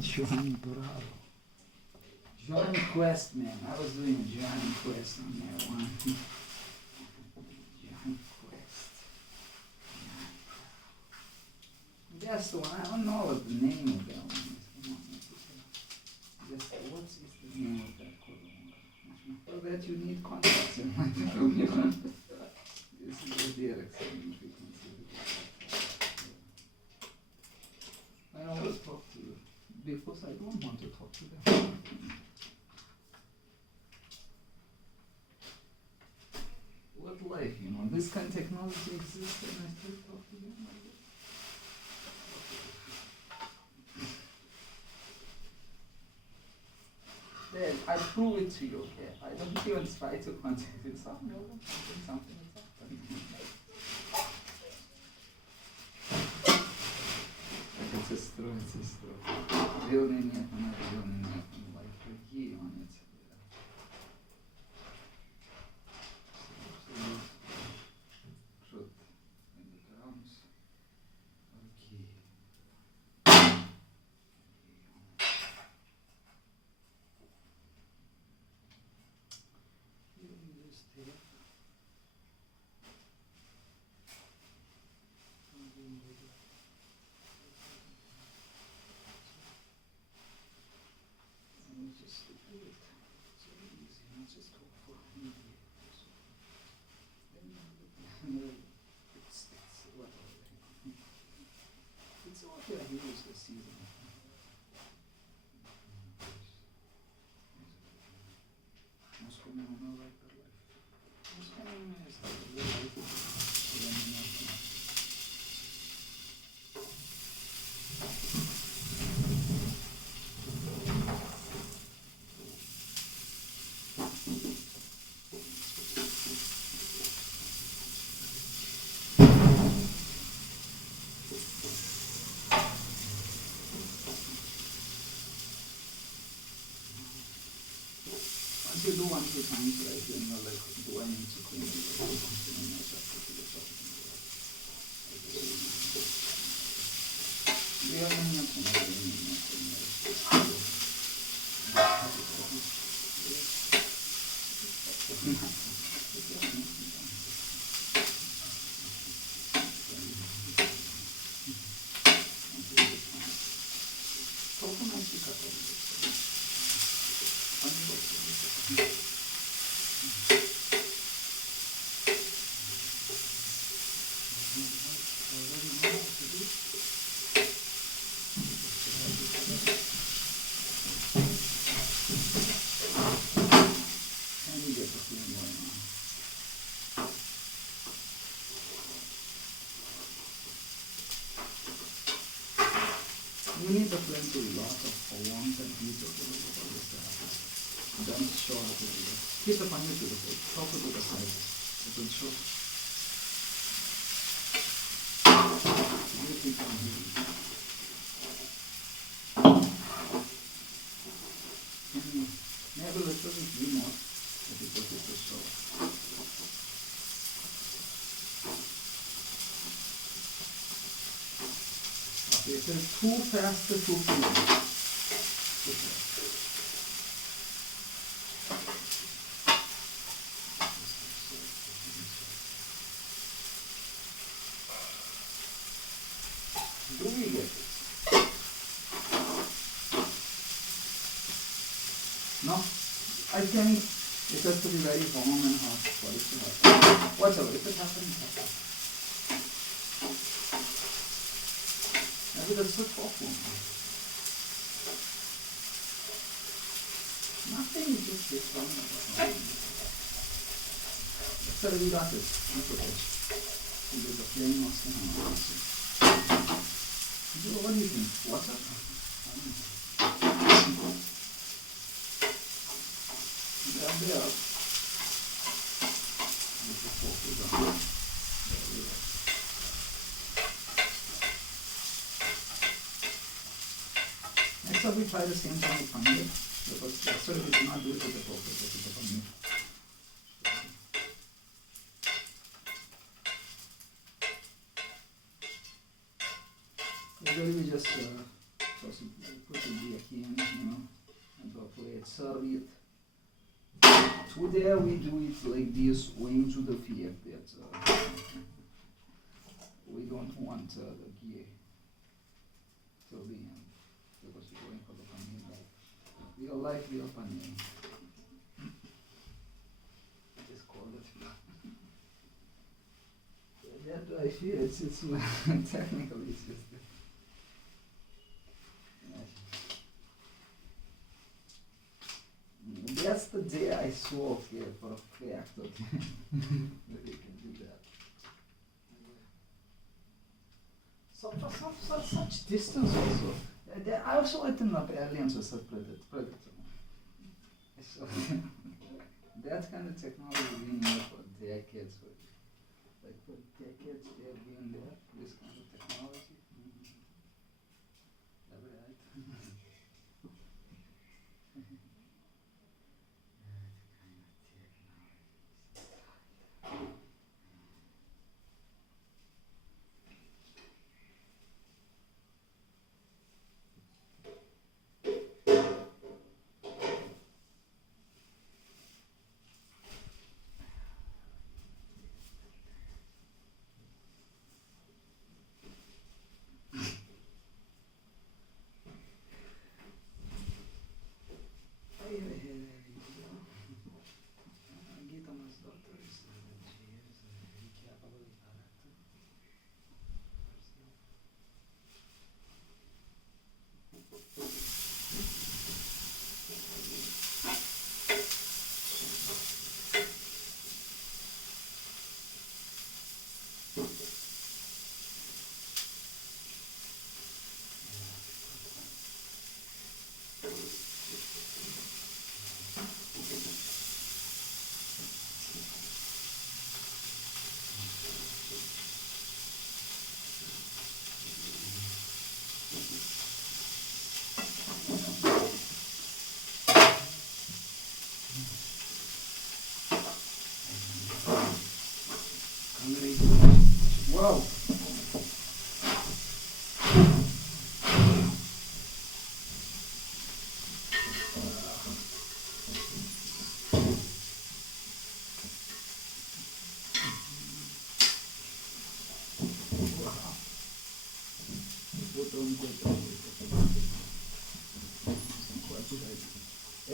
Johnny Bravo. Johnny Quest, man. I was doing a Johnny Quest on that one. Johnny Quest. That's the one. I don't know what the name of that one is. Come on, just what is the name of that one? For that you need contacts in my phone. This is the direct frequency. I always talk to you because I don't want to talk to them. What life, you know? This kind of technology exists and I still talk to them like this. Then I prove it to you, okay? I don't even try to contact it. Something has happened. It's a straw. Real name, not real name, like a key on it. Truth in the grounds. Okay. Just do it. It's very easy. I'll just go for media. It's whatever. It's what I use this season. Most women don't know like their life. Most women is like their life. Once you do 1-2 times, right, then you're like, do I need to clean it? You need the flame to lock up for warmth and heat of the then it's short of it. Keep the fire to the side, top to the side. It will show. You keep on heating. Maybe a little bit more, because it will show. Okay, so too fast to too slow. Do we get it? No? I think it has to be very warm and hot for it to happen. Whatever, if it happens, it happens. Maybe that's the awful. Nothing, just this one. Sir, we got it. No footage. There's a flame mask on. What do you think? What's up? Grab it up. This is focus on. There we go. Next up, we try the same thing with paneer, because yesterday we did not do it with the focus, but with the paneer. Usually we just put it aqui in, into a plate, serve it. Today we do it like this, going to the fact that we don't want the ghee till the end, because we're going for the paneer, like real life, real paneer. Just call it. That I feel it's technically it's just. That's the day I swore for a fact that you can do that. So for such distance also. I also let them know aliens were such predator. So that kind of technology being there for decades. Like for decades they have been there, this kind of technology. Right. Wow.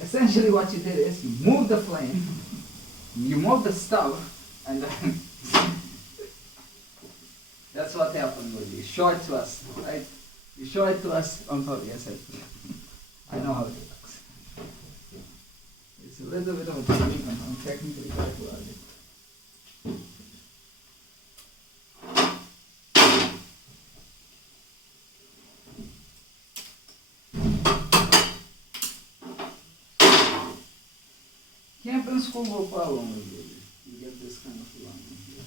Essentially what you did is you move the flame, you move the stove, and then that's what happened with you. Show it to us, right? You show it to us on top. Yes, I know how it works. It's a little bit of a technique, I'm technically quite well at it. Camp and school go far along with you. You get this kind of learning here.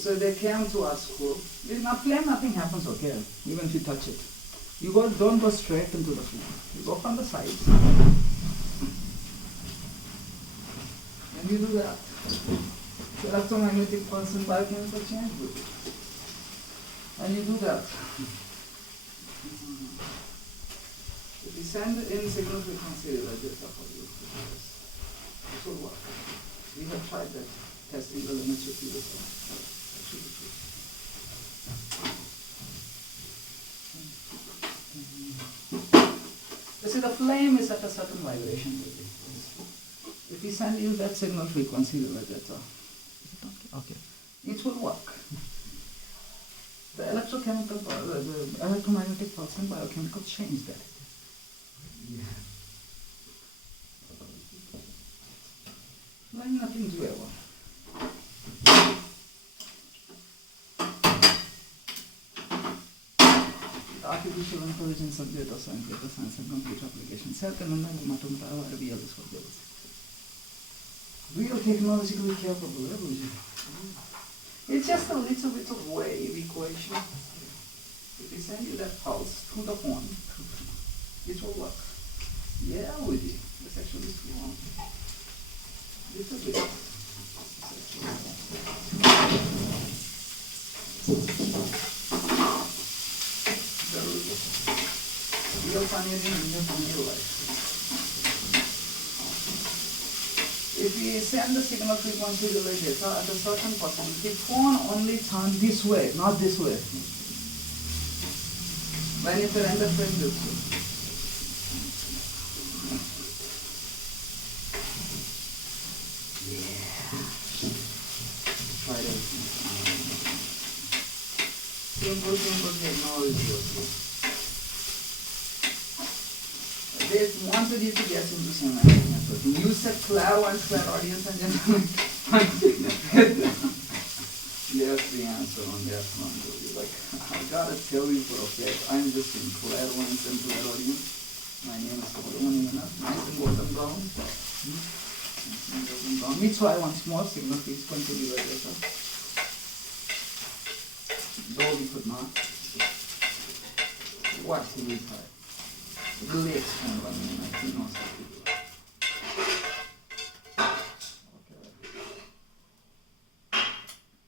So they came to our school. Now flame, nothing happens, okay? Even if you touch it. You don't go straight into the flame. You go from the sides. And you do that. The electromagnetic pulse and biochemical change with it. And you do that. If you send in signal frequency register for you, this will work. We have tried that, testing the limits with you before. You see, the flame is at a certain vibration. If we send you that signal frequency register, okay, it will work. The electromagnetic pulse and biochemical change that. Yeah. Like nothing to ever. crucial encouraging subject of computer science and computer applications. Real technologically capable, it's just a little bit of wave equation. If we send you that pulse to the phone, it will work. Yeah, Woody, that's actually strong. Little bit. Real funny thing in your life. If we send the signal frequency relay data at a certain possibility, phone only turns this way, not this way. When you render frame this way. Try it. Simple technology also. They wanted you to guess into semantic networking. You said clairvoyance, clairaudience, and gentlemen. There's the answer on that one. Like, I gotta tell you for a fact, I'm just in clairvoyance and clairaudience. My name is Solomon enough. Nice and golden brown. Nice and golden brown. Me try once more. Signal please continue right later. Though we could not. What will we try? Will they expand on me? I think not. Okay.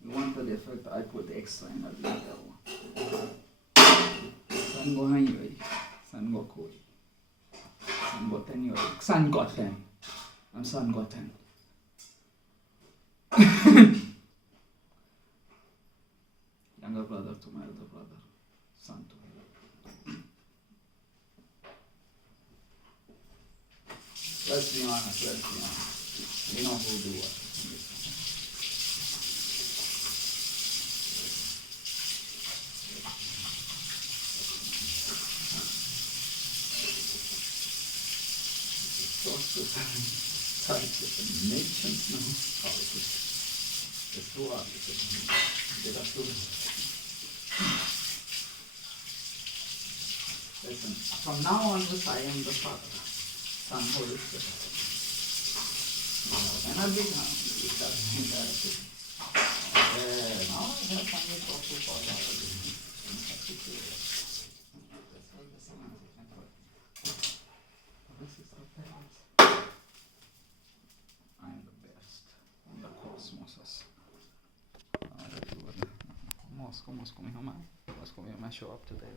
You want the effect? I put extra in the later one. Sun go high, sun go cool. Sun got 10 years. Sun got 10. I'm sun got 10. Younger brother to my elder brother. Son to me. Let's be honest. We know who do what. Nations now. It's too obvious. There are students. Listen, from now on, I am the father. Son holds the and I'll be down. Now I have finally talked to Paul. I'm the best in the cosmos. Moscow, you might show up today.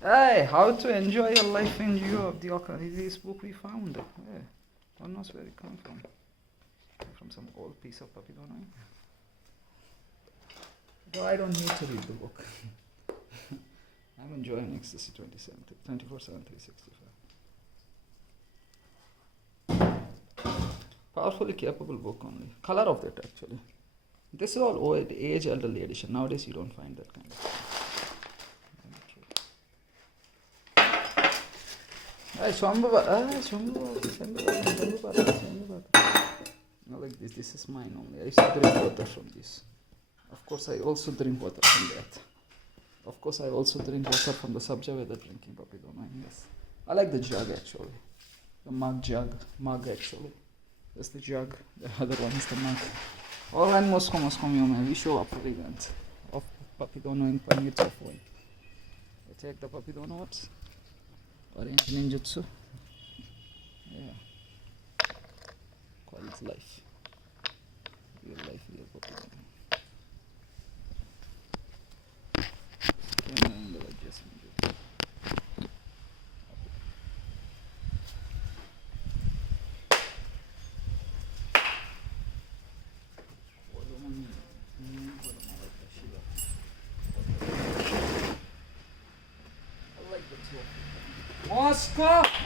Hey, how to enjoy your life in view of the this book we found. Yeah. One knows where it come from. From some old piece of puppy, don't I? Though I don't need to read the book. I'm enjoying Ecstasy 24/7, 365. Powerfully capable book only. Color of that actually. This is all old age elderly edition. Nowadays you don't find that kind of thing. Hey, Shambhu. No, like this. This is mine only. I used to drink water from this. Of course, I also drink water from that. Of course, I also drink water from the Sabja weather drinking puppy, don't I? Yes. I like the jug actually. The mug actually. That's the jug. The other one is the mug. All right, Moscow, man. We show up for the event of puppy dono in Panir Chafoy. I take the puppy dono ups. Orange ninjutsu. Yeah. Quality life. Real life, real puppy dono.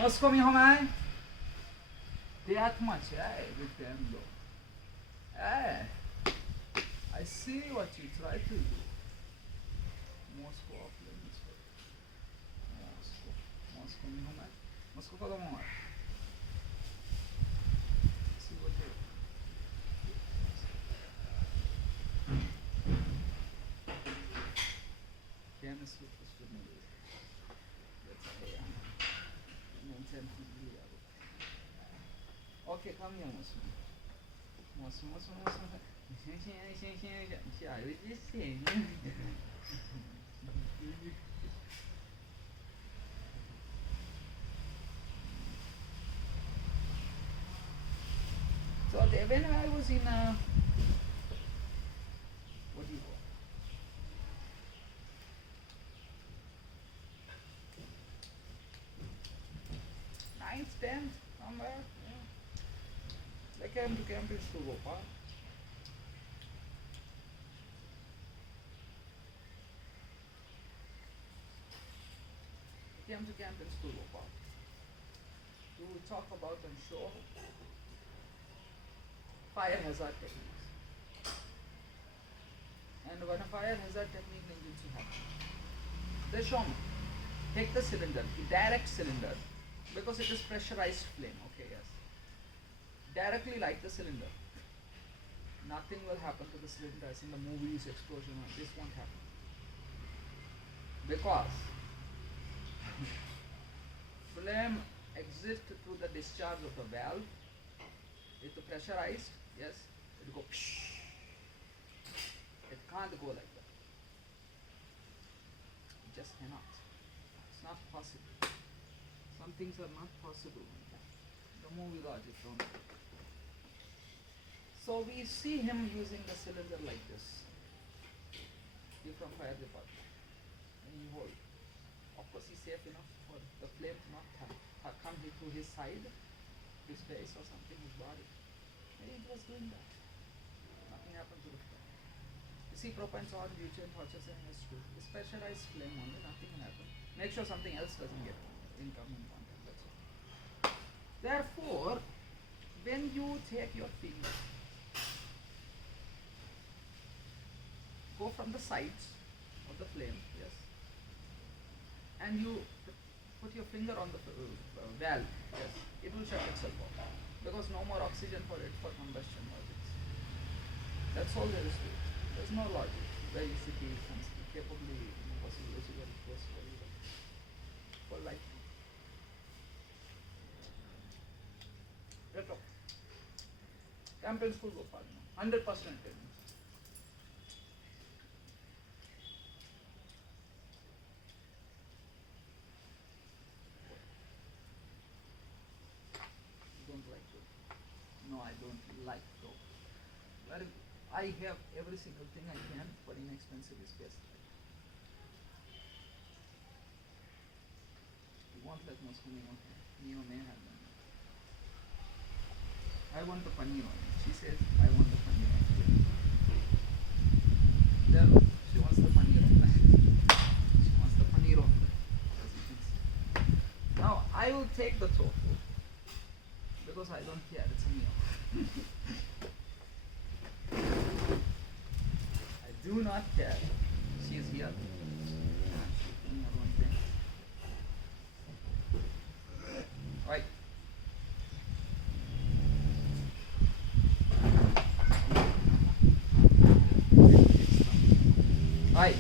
Moscow, mi homem. That much, with them though. I see what you try to do. Moscow, Moscow, mi homem. Moscow, cada um. See what you. Can Okay, come here, Muslim. Muslim. So when I was in what do you call ninth, 10th, somewhere. Yeah. I came to Cambridge to Gopal. Came to Cambridge to Gopal to talk about and show fire hazard techniques. And when a fire hazard technique needs to happen, they show me. Take the cylinder, the direct cylinder, because it is pressurized flame. Okay, yes. Directly light the cylinder. Nothing will happen to the cylinder as in the movies, explosion. This won't happen because flame exits through the discharge of the valve. It's pressurized. Yes, it will go. It can't go like that. It just cannot. It's not possible. Some things are not possible. The movie logic don't. So we see him using the cylinder like this. He from fire department. And he hold. Of course he's safe enough for the flame to not come through his side, his face or something, his body. And he was doing that. Nothing happened to the flame. You see propane, oil, butane, torches and S2. It's pressurized flame only, nothing can happen. Make sure something else doesn't get in contact. That's all. Therefore, when you take your finger, go from the sides of the flame, yes, and you put your finger on the valve, yes, it will shut itself off because no more oxygen for it for combustion logics. That's all there is to it. There's no logic. Very city capably possible for life. Retro. Campaigns full Gopal, 100% attendance. No, I don't like dope. But I have every single thing I can, but inexpensive is best. You won't let Moscow Neo may have them. I want the paneer on it. She says, I want the paneer on it. Then she wants the paneer on that. She wants the paneer on that. As you can see. Now, I will take the tofu. Because I don't care, it's a meal. I do not care. She is here. Right. Right.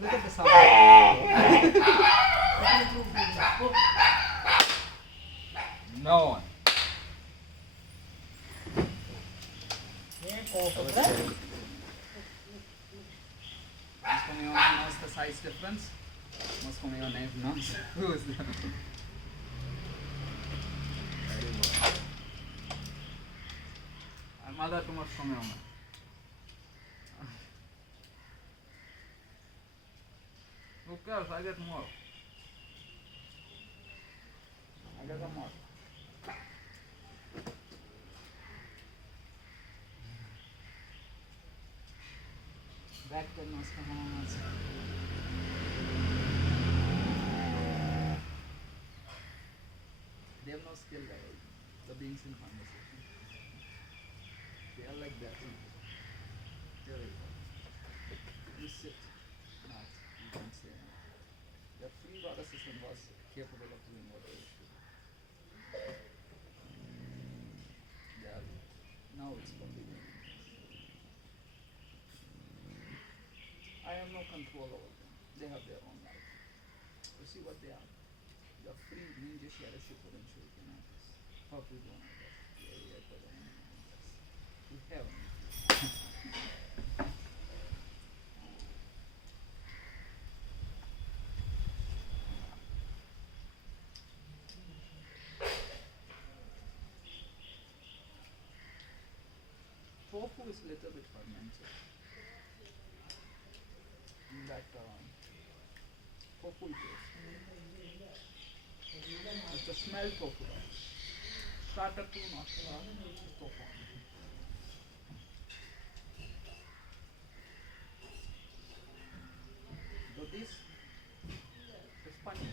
Look at the sound. No one. Moscow knows the size difference. Moscow knows who is there. I'm mother too much from your Who cares? I get more. I get more. Back to Moscow. They have no skill, guys. the beings in conversation. They are like that. There you go. You sit, not, you can say. The free water system was capable of doing what they should. Yeah, now it's completely. I have no control over them. They have their own life. You see what they are? They are free ninja share potential canals. How to do that? We have. Tofu is a little bit fermented. In that tofu is it's a smell tofu. Starter to not tofu. So this is funny.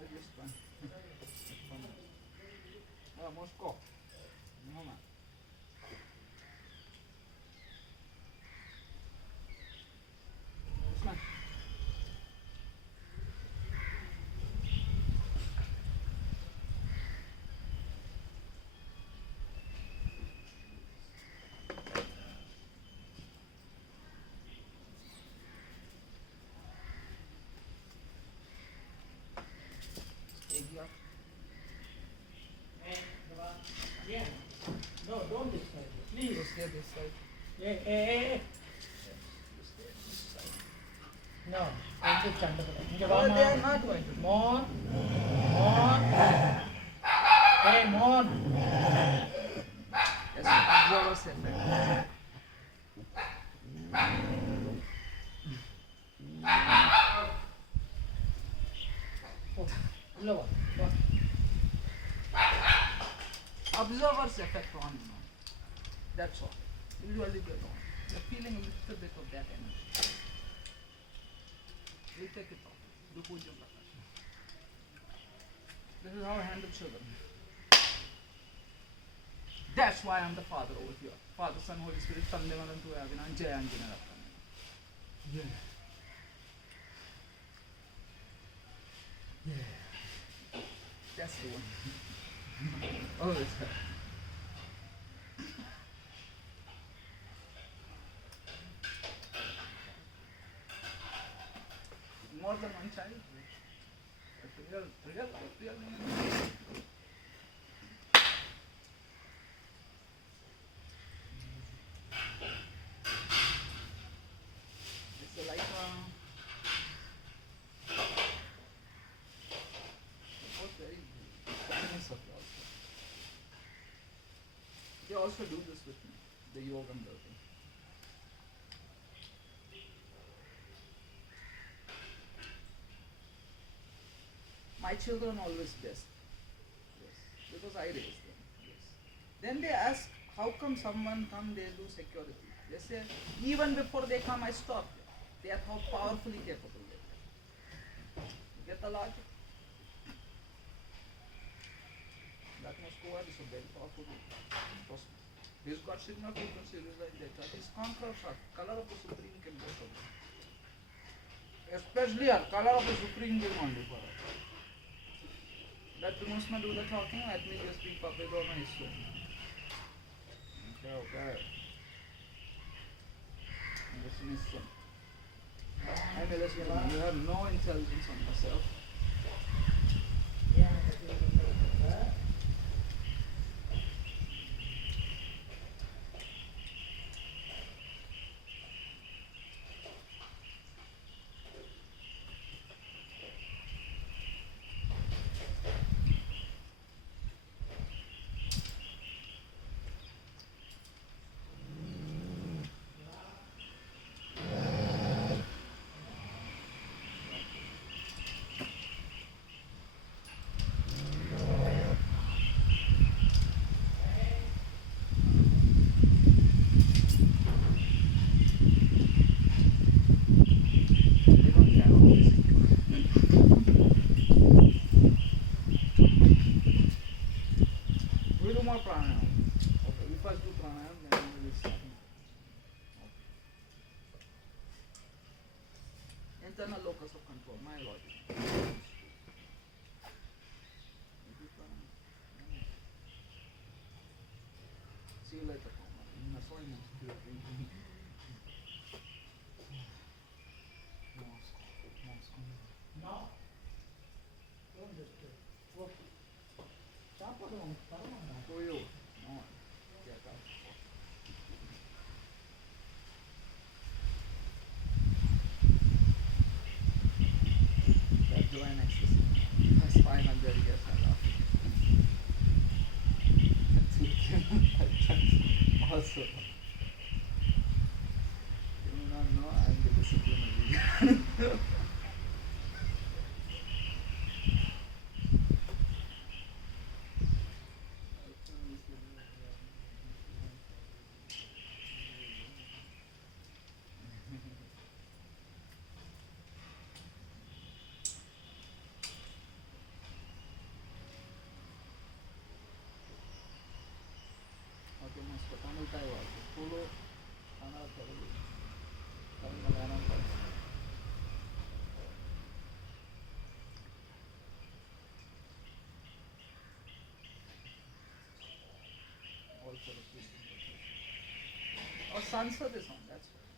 It is funny. Funny. Moscow. No man. Usman. Egg. Yeah. No, don't this side. Please. Just get this side. Hey, hey, hey. Just get this side. No, don't get Chandapura. No, they are not going to. More. More. Hey, more. Yes, observers effect. Lower. Observer's effect on you. That's all. Usually they don't. You're feeling a little bit of that energy. We take it off. Do puja prakash. This is how I handle children. That's why I'm the father over here. Father, Son, Holy Spirit, Tandevanantu Avinan, Jai Anjana Ratana. Yeah. Yeah. That's the one. Oh, it's her. More than one child. Real. It's like was very kindness of you also. They also do this with me, the yoga and the thing. My children always best. Yes. Because I raised them. Yes. Then they ask, how come someone come, they do security? They say, even before they come, I stop them. They are how powerfully capable they are. You get the logic? That Moscow is a very powerful person. He's got signal frequency like data. His conqueror color of the Supreme can go for them. Especially our color of the Supreme will only for us. Let the Muslim do the talking, let me just be puppet on my swing. Okay. Listen. I'm a lesbian. You have no intelligence on yourself. Yeah. Toyo. No. Get out. That Joanne access has 500 years left. Also, you do not know I am the disciplinary. Okay, mas Tamil tayo also. Tulo, Kannada Telugu, Tamil Malayalam also. Also the Christian churches. Oh, Sansad is on, that's right.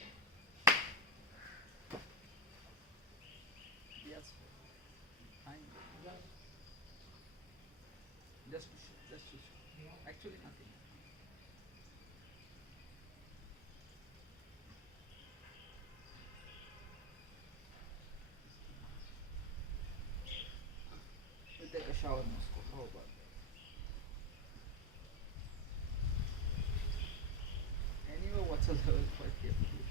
Yes, fine. Just to show, just to show. Actually nothing. We'll take a shower, Moscow. How about that? Anyway, water level quite carefully.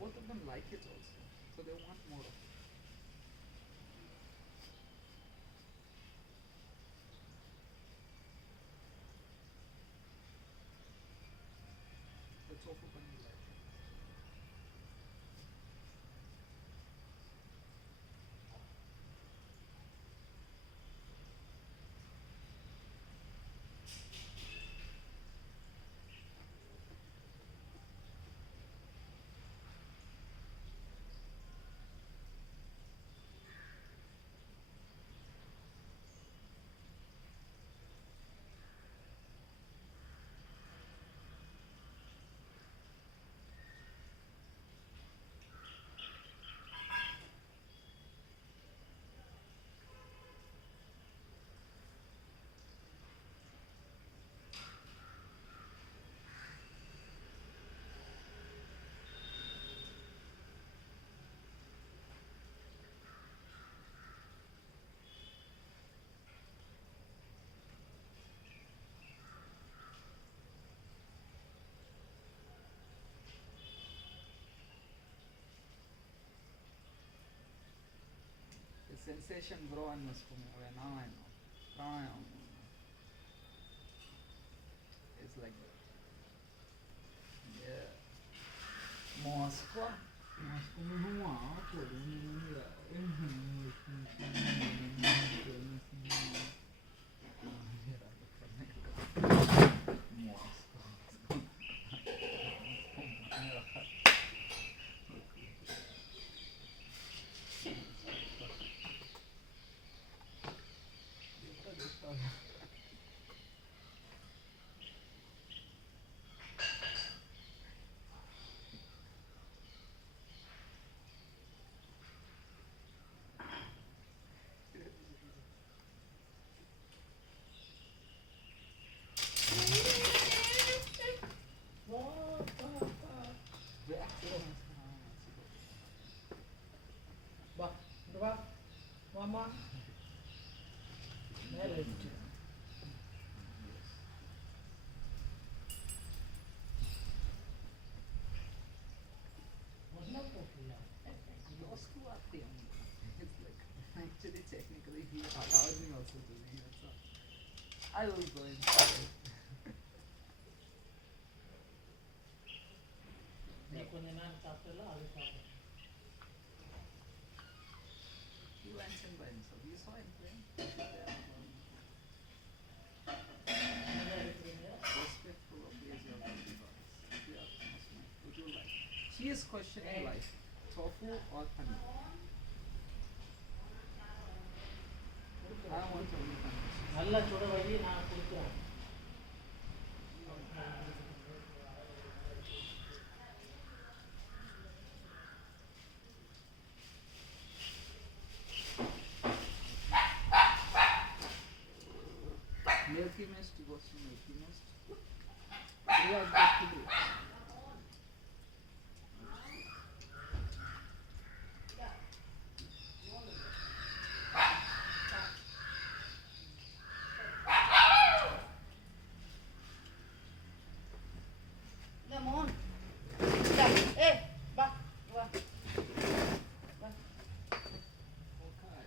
Both of them like it also, so they want more of it. The tofu paneer like it. The sensation grow and must come away. Now I know. Pranayama. It's like that. Yeah. Moscow. Moscow में हुआ Mama, married. Was not popular. Yours too are the young. It's like actually technically he allowed me also to be here. So I will go inside. నీకు నేను సాப்பிட்டல அது சாப்பிட்டேன். He went in by himself. You saw him playing? Respectful of the age of the gods. Yeah, would you like? She is questioning life. Tofu or paneer? I want only paneer. நல்லா சுட வை நான் கொடுக்குறேன். Milky Mist goes to Milky Mist. Riya goes to Riya. Dạ môn. Dạ, ê, ba, ba. Ba. Okay.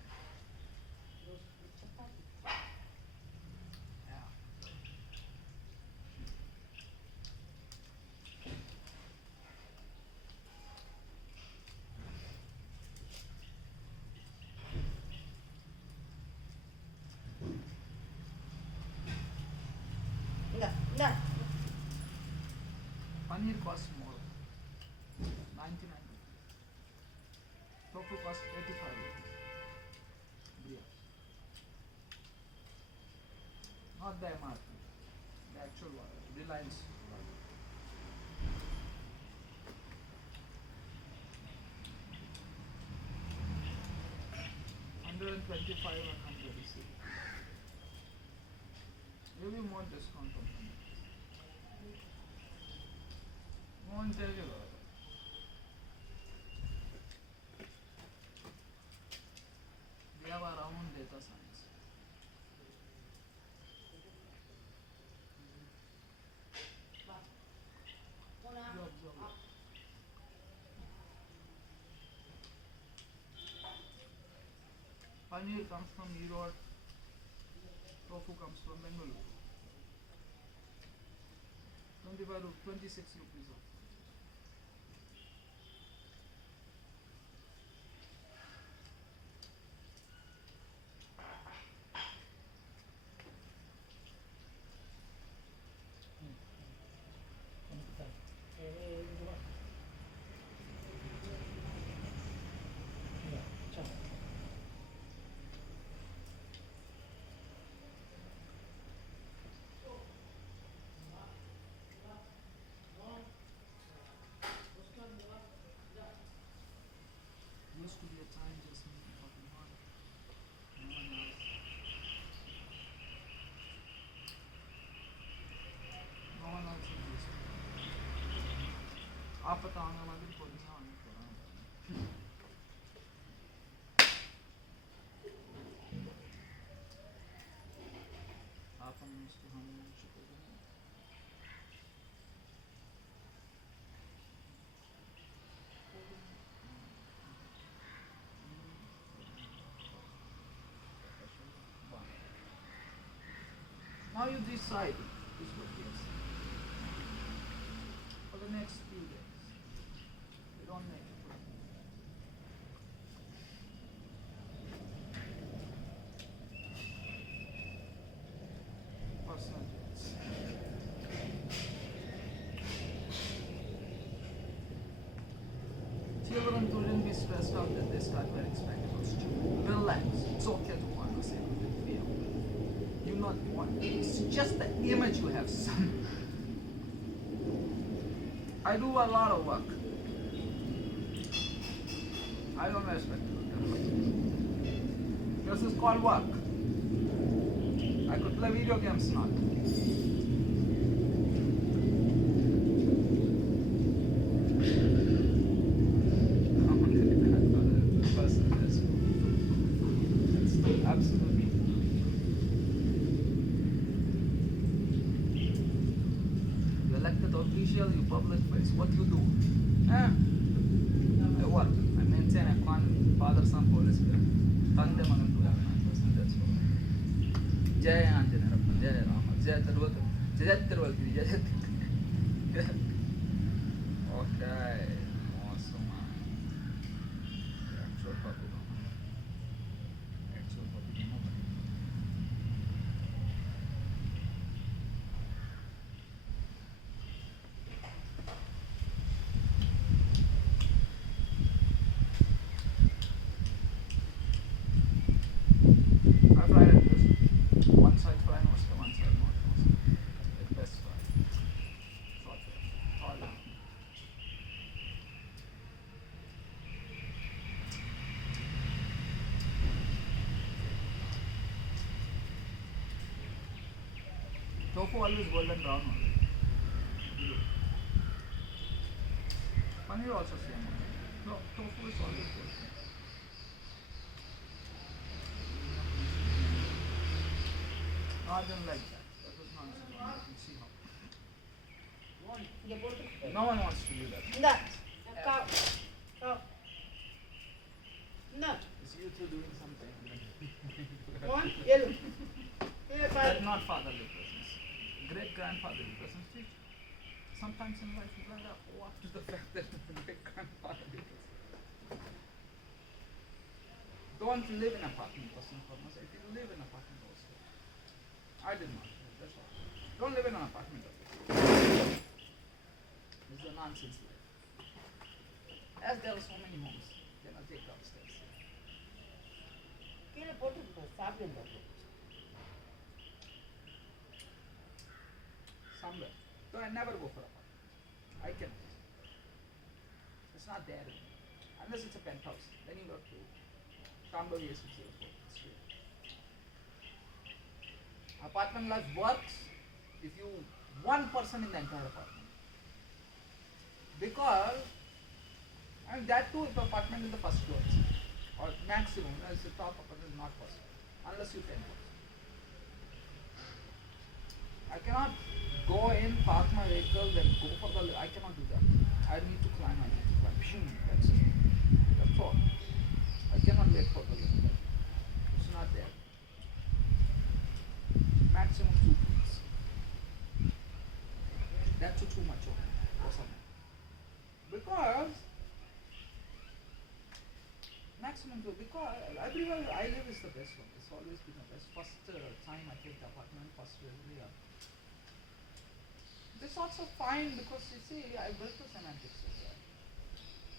Yeah. Dạ, dạ. Paneer costs more. 99 rupees. Tofu costs 85 rupees. Yeah. Not the MRP. The actual one. Reliance. One. $125 and 100 is it. Maybe more discount on them. Won't tell you. We have our own data science. You observe it. Paneer comes from Erode. Tofu comes from Bengaluru. 26 rupees off. Used to be a time just me and fucking one. No one else. No one else in this. आफत आने वाली कोई नहीं आने पड़ा. आप हम उसको हम शुक्र करें. Now you decide this what yes. For the next few days. You don't make it. Personal jets. Children shouldn't be stressed out that they start wearing spectacles too. Relax. It's okay to want to say what they feel. You're not one. It's just the image you have, son. I do a lot of work. I don't wear spectacles that much. This is called work. I could play video games not. Absolutely. You elected official, you public face. What you do? I work. I maintain economy. Father, son, police. Tande manam do that's all. Jai Anjana Rappan, Jai Rama, Jai Tarvata, Jai Tarvati, Jai Okay. Awesome. Actual copy. Actual copy. I tried it this once I Tofu always golden brown only. Paneer also same. No, tofu is always golden. No, I don't like that. That was nonsense. You can see how. இங்க போட்டு No one wants to do that. இந்தா கா கா இந்தா It's you two doing something. Mon L பாரு That's not fatherly presence. Great grandfatherly presence. See, sometimes in life you gotta owe up to the fact that it's a great grandfatherly presence. Don't live in apartment first and foremost. If you live in apartment also, I did not. That's all. Don't live in an apartment. This is a nonsense life. As there are so many homes, then I'll take downstairs. கீழே போட்டு சாப்பிடுங்க Somewhere. So I never go for apartment. I can. It's not there. Unless it's a penthouse. Then you got to Shambhavi S604. It's true. Apartment life works if you one person in the entire apartment. Because and that too if apartment in the first floor or maximum as the top apartment is not possible unless you penthouse. I cannot go in, park my vehicle, then go for the I cannot do that. I need to climb, I need to climb. Phew, that's it. That's all. I cannot wait for the lift. It's not there. Maximum 2 feet. That's too much for someone. Because maximum 2 because everywhere I live is the best one. It's always been the best. First time I take the apartment, first year. This also fine because you see I built the semantics as well.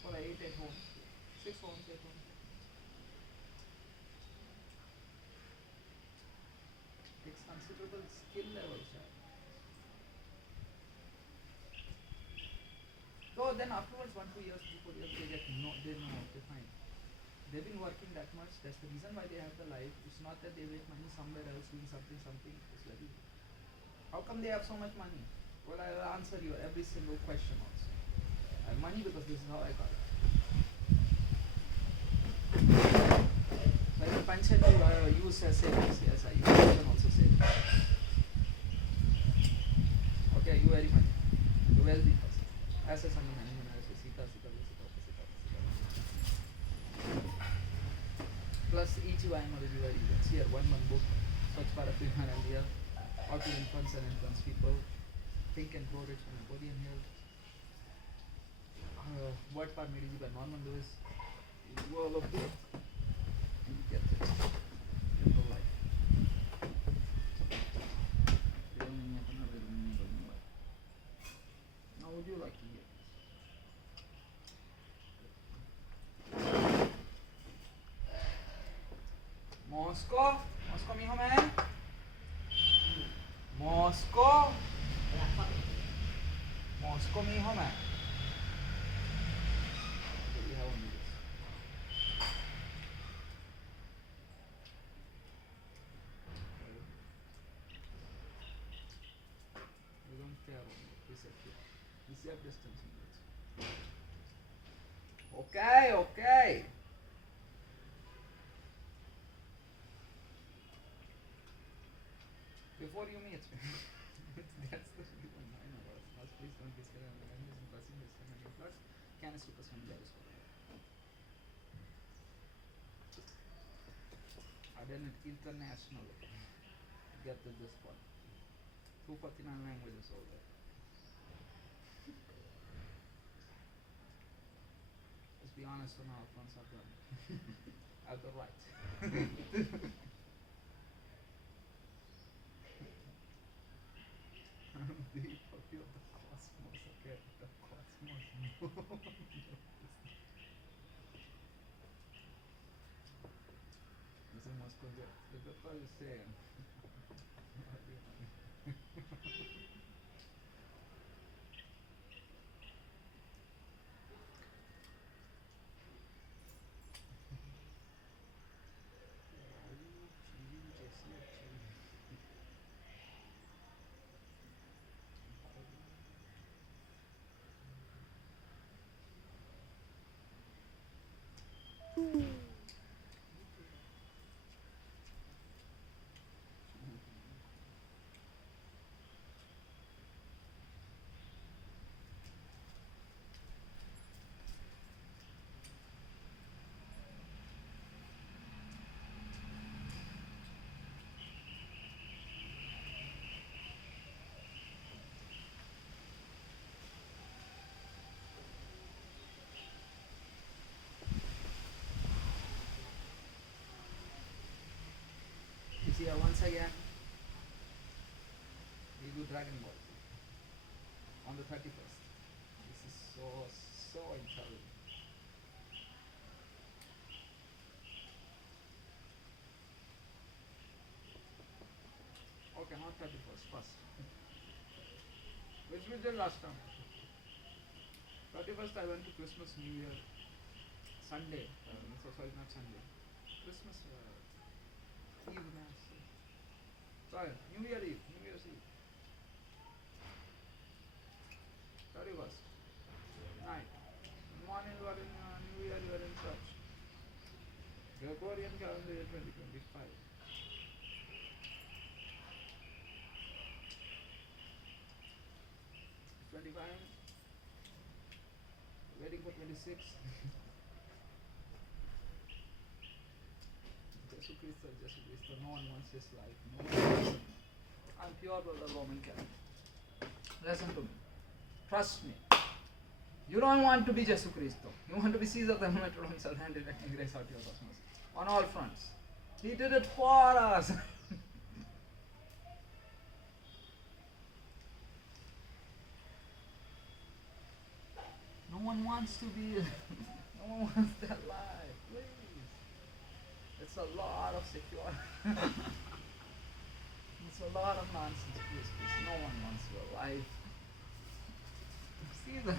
For 8 homes, 6 homes, 8 homes. It's considerable skill levels. So then afterwards 1-2 years, 3-4 years they know okay fine. They've been working that much, that's the reason why they have the life. It's not that they make money somewhere else doing something, it's very how come they have so much money? Well, I will answer your every single question also. I have money because this is how I got it. Like the pension you use as savings, yes, I use pension also savings. Okay, you very much. You wealthy person. Assets under management, Sita. Plus each IMR is very good. Here, one book, Swachh Bharat Abhiyan India, how to influence and influence people. Think and Grow Rich by Napoleon Hill. Word Power Made Easy by Norman Lewis. You do all of this and you get it. Simple life. Now would you like to hear this? Moscow? Moscow mi home? Moscow? Moscow में हम हैं we have only this we don't care about it we save distance in this okay before you meet that's the reason I know about it. Please don't be scared of the mechanism blessing this coming plus can is super some jealous for I done it internationally to get to this point 249 languages over there let's be honest for now once I've done I've got right deep of the cosmos, okay? The cosmos. This is Moscow. That's what you're saying. year once again we do Dragon Ball Z on the 31st. This is so encouraging. Okay, not 31st, first. Which we did last time. 31st I went to Christmas, New Year, Sunday. Sorry, not Sunday. Christmas Eve mass. Sorry, New Year's Eve. 31st night. Morning we were in New Year, we were in church. Gregorian calendar year 2025. Waiting for 26. Jesu Christo, no one wants his life. No one wants. I'm pure brother Roman Catholic. Listen to me. Trust me. You don't want to be Jesu Christo. You want to be Caesar the Illuminator himself and directing grace out to your cosmos. On all fronts. He did it for us. No one wants to be, no one wants that life, please. It's a lot of security. It's a lot of nonsense, please. No one wants your life. See the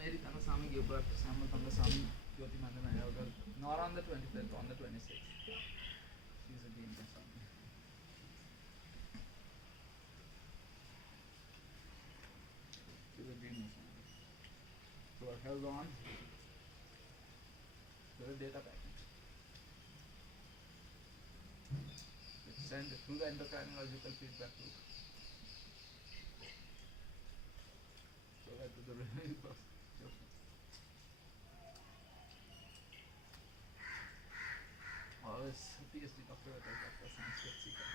Mary Kandasamy gave birth to Samuel Kandasamy, Jyoti Mandana Ayodhya, not on the 25th, on the 26th. She's a being Kandasamy. She's a being Kandasamy. So what held on? There is data packet. It's sent through the endocrinological feedback loop. So that to the revenue cost. This PhD doctor at Dr. Sanskrit Seeker.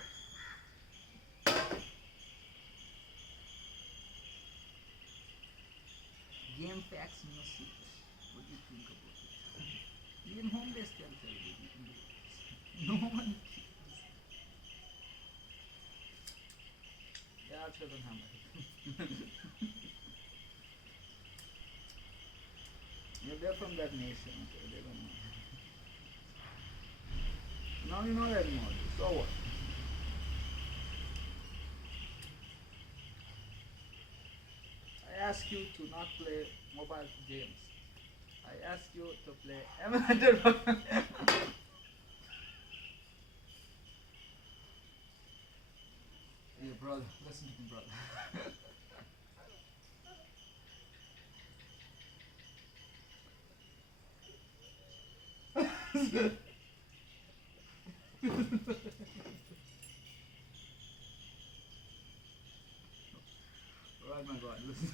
Game facts, no secret. What do you think about it? Even home-based can tell you what you can do. No one cares. Yeah, children have it. Yeah, they're from that nation, okay? They don't know. Now you know that more. So what? I ask you to not play mobile games. I ask you to play emulator. Hey brother, listen to me brother. Oh my god, listen.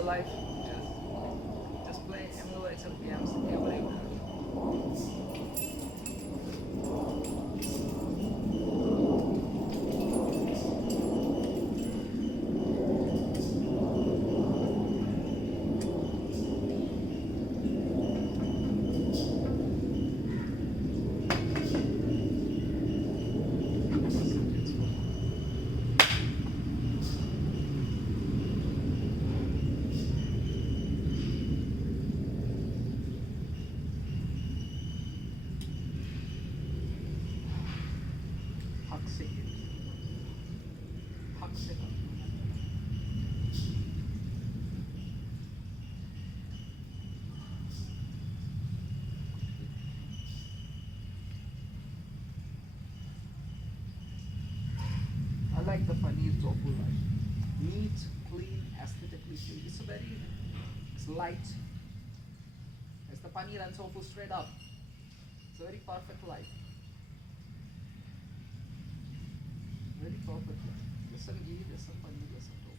Life. हक से कर. I like the paneer tofu rice. Neat, clean, aesthetically pleasing. It's light. It's the paneer and tofu straight up. It's a very perfect light. Very perfect light. There's some ghee, there's some paneer, there's some tofu.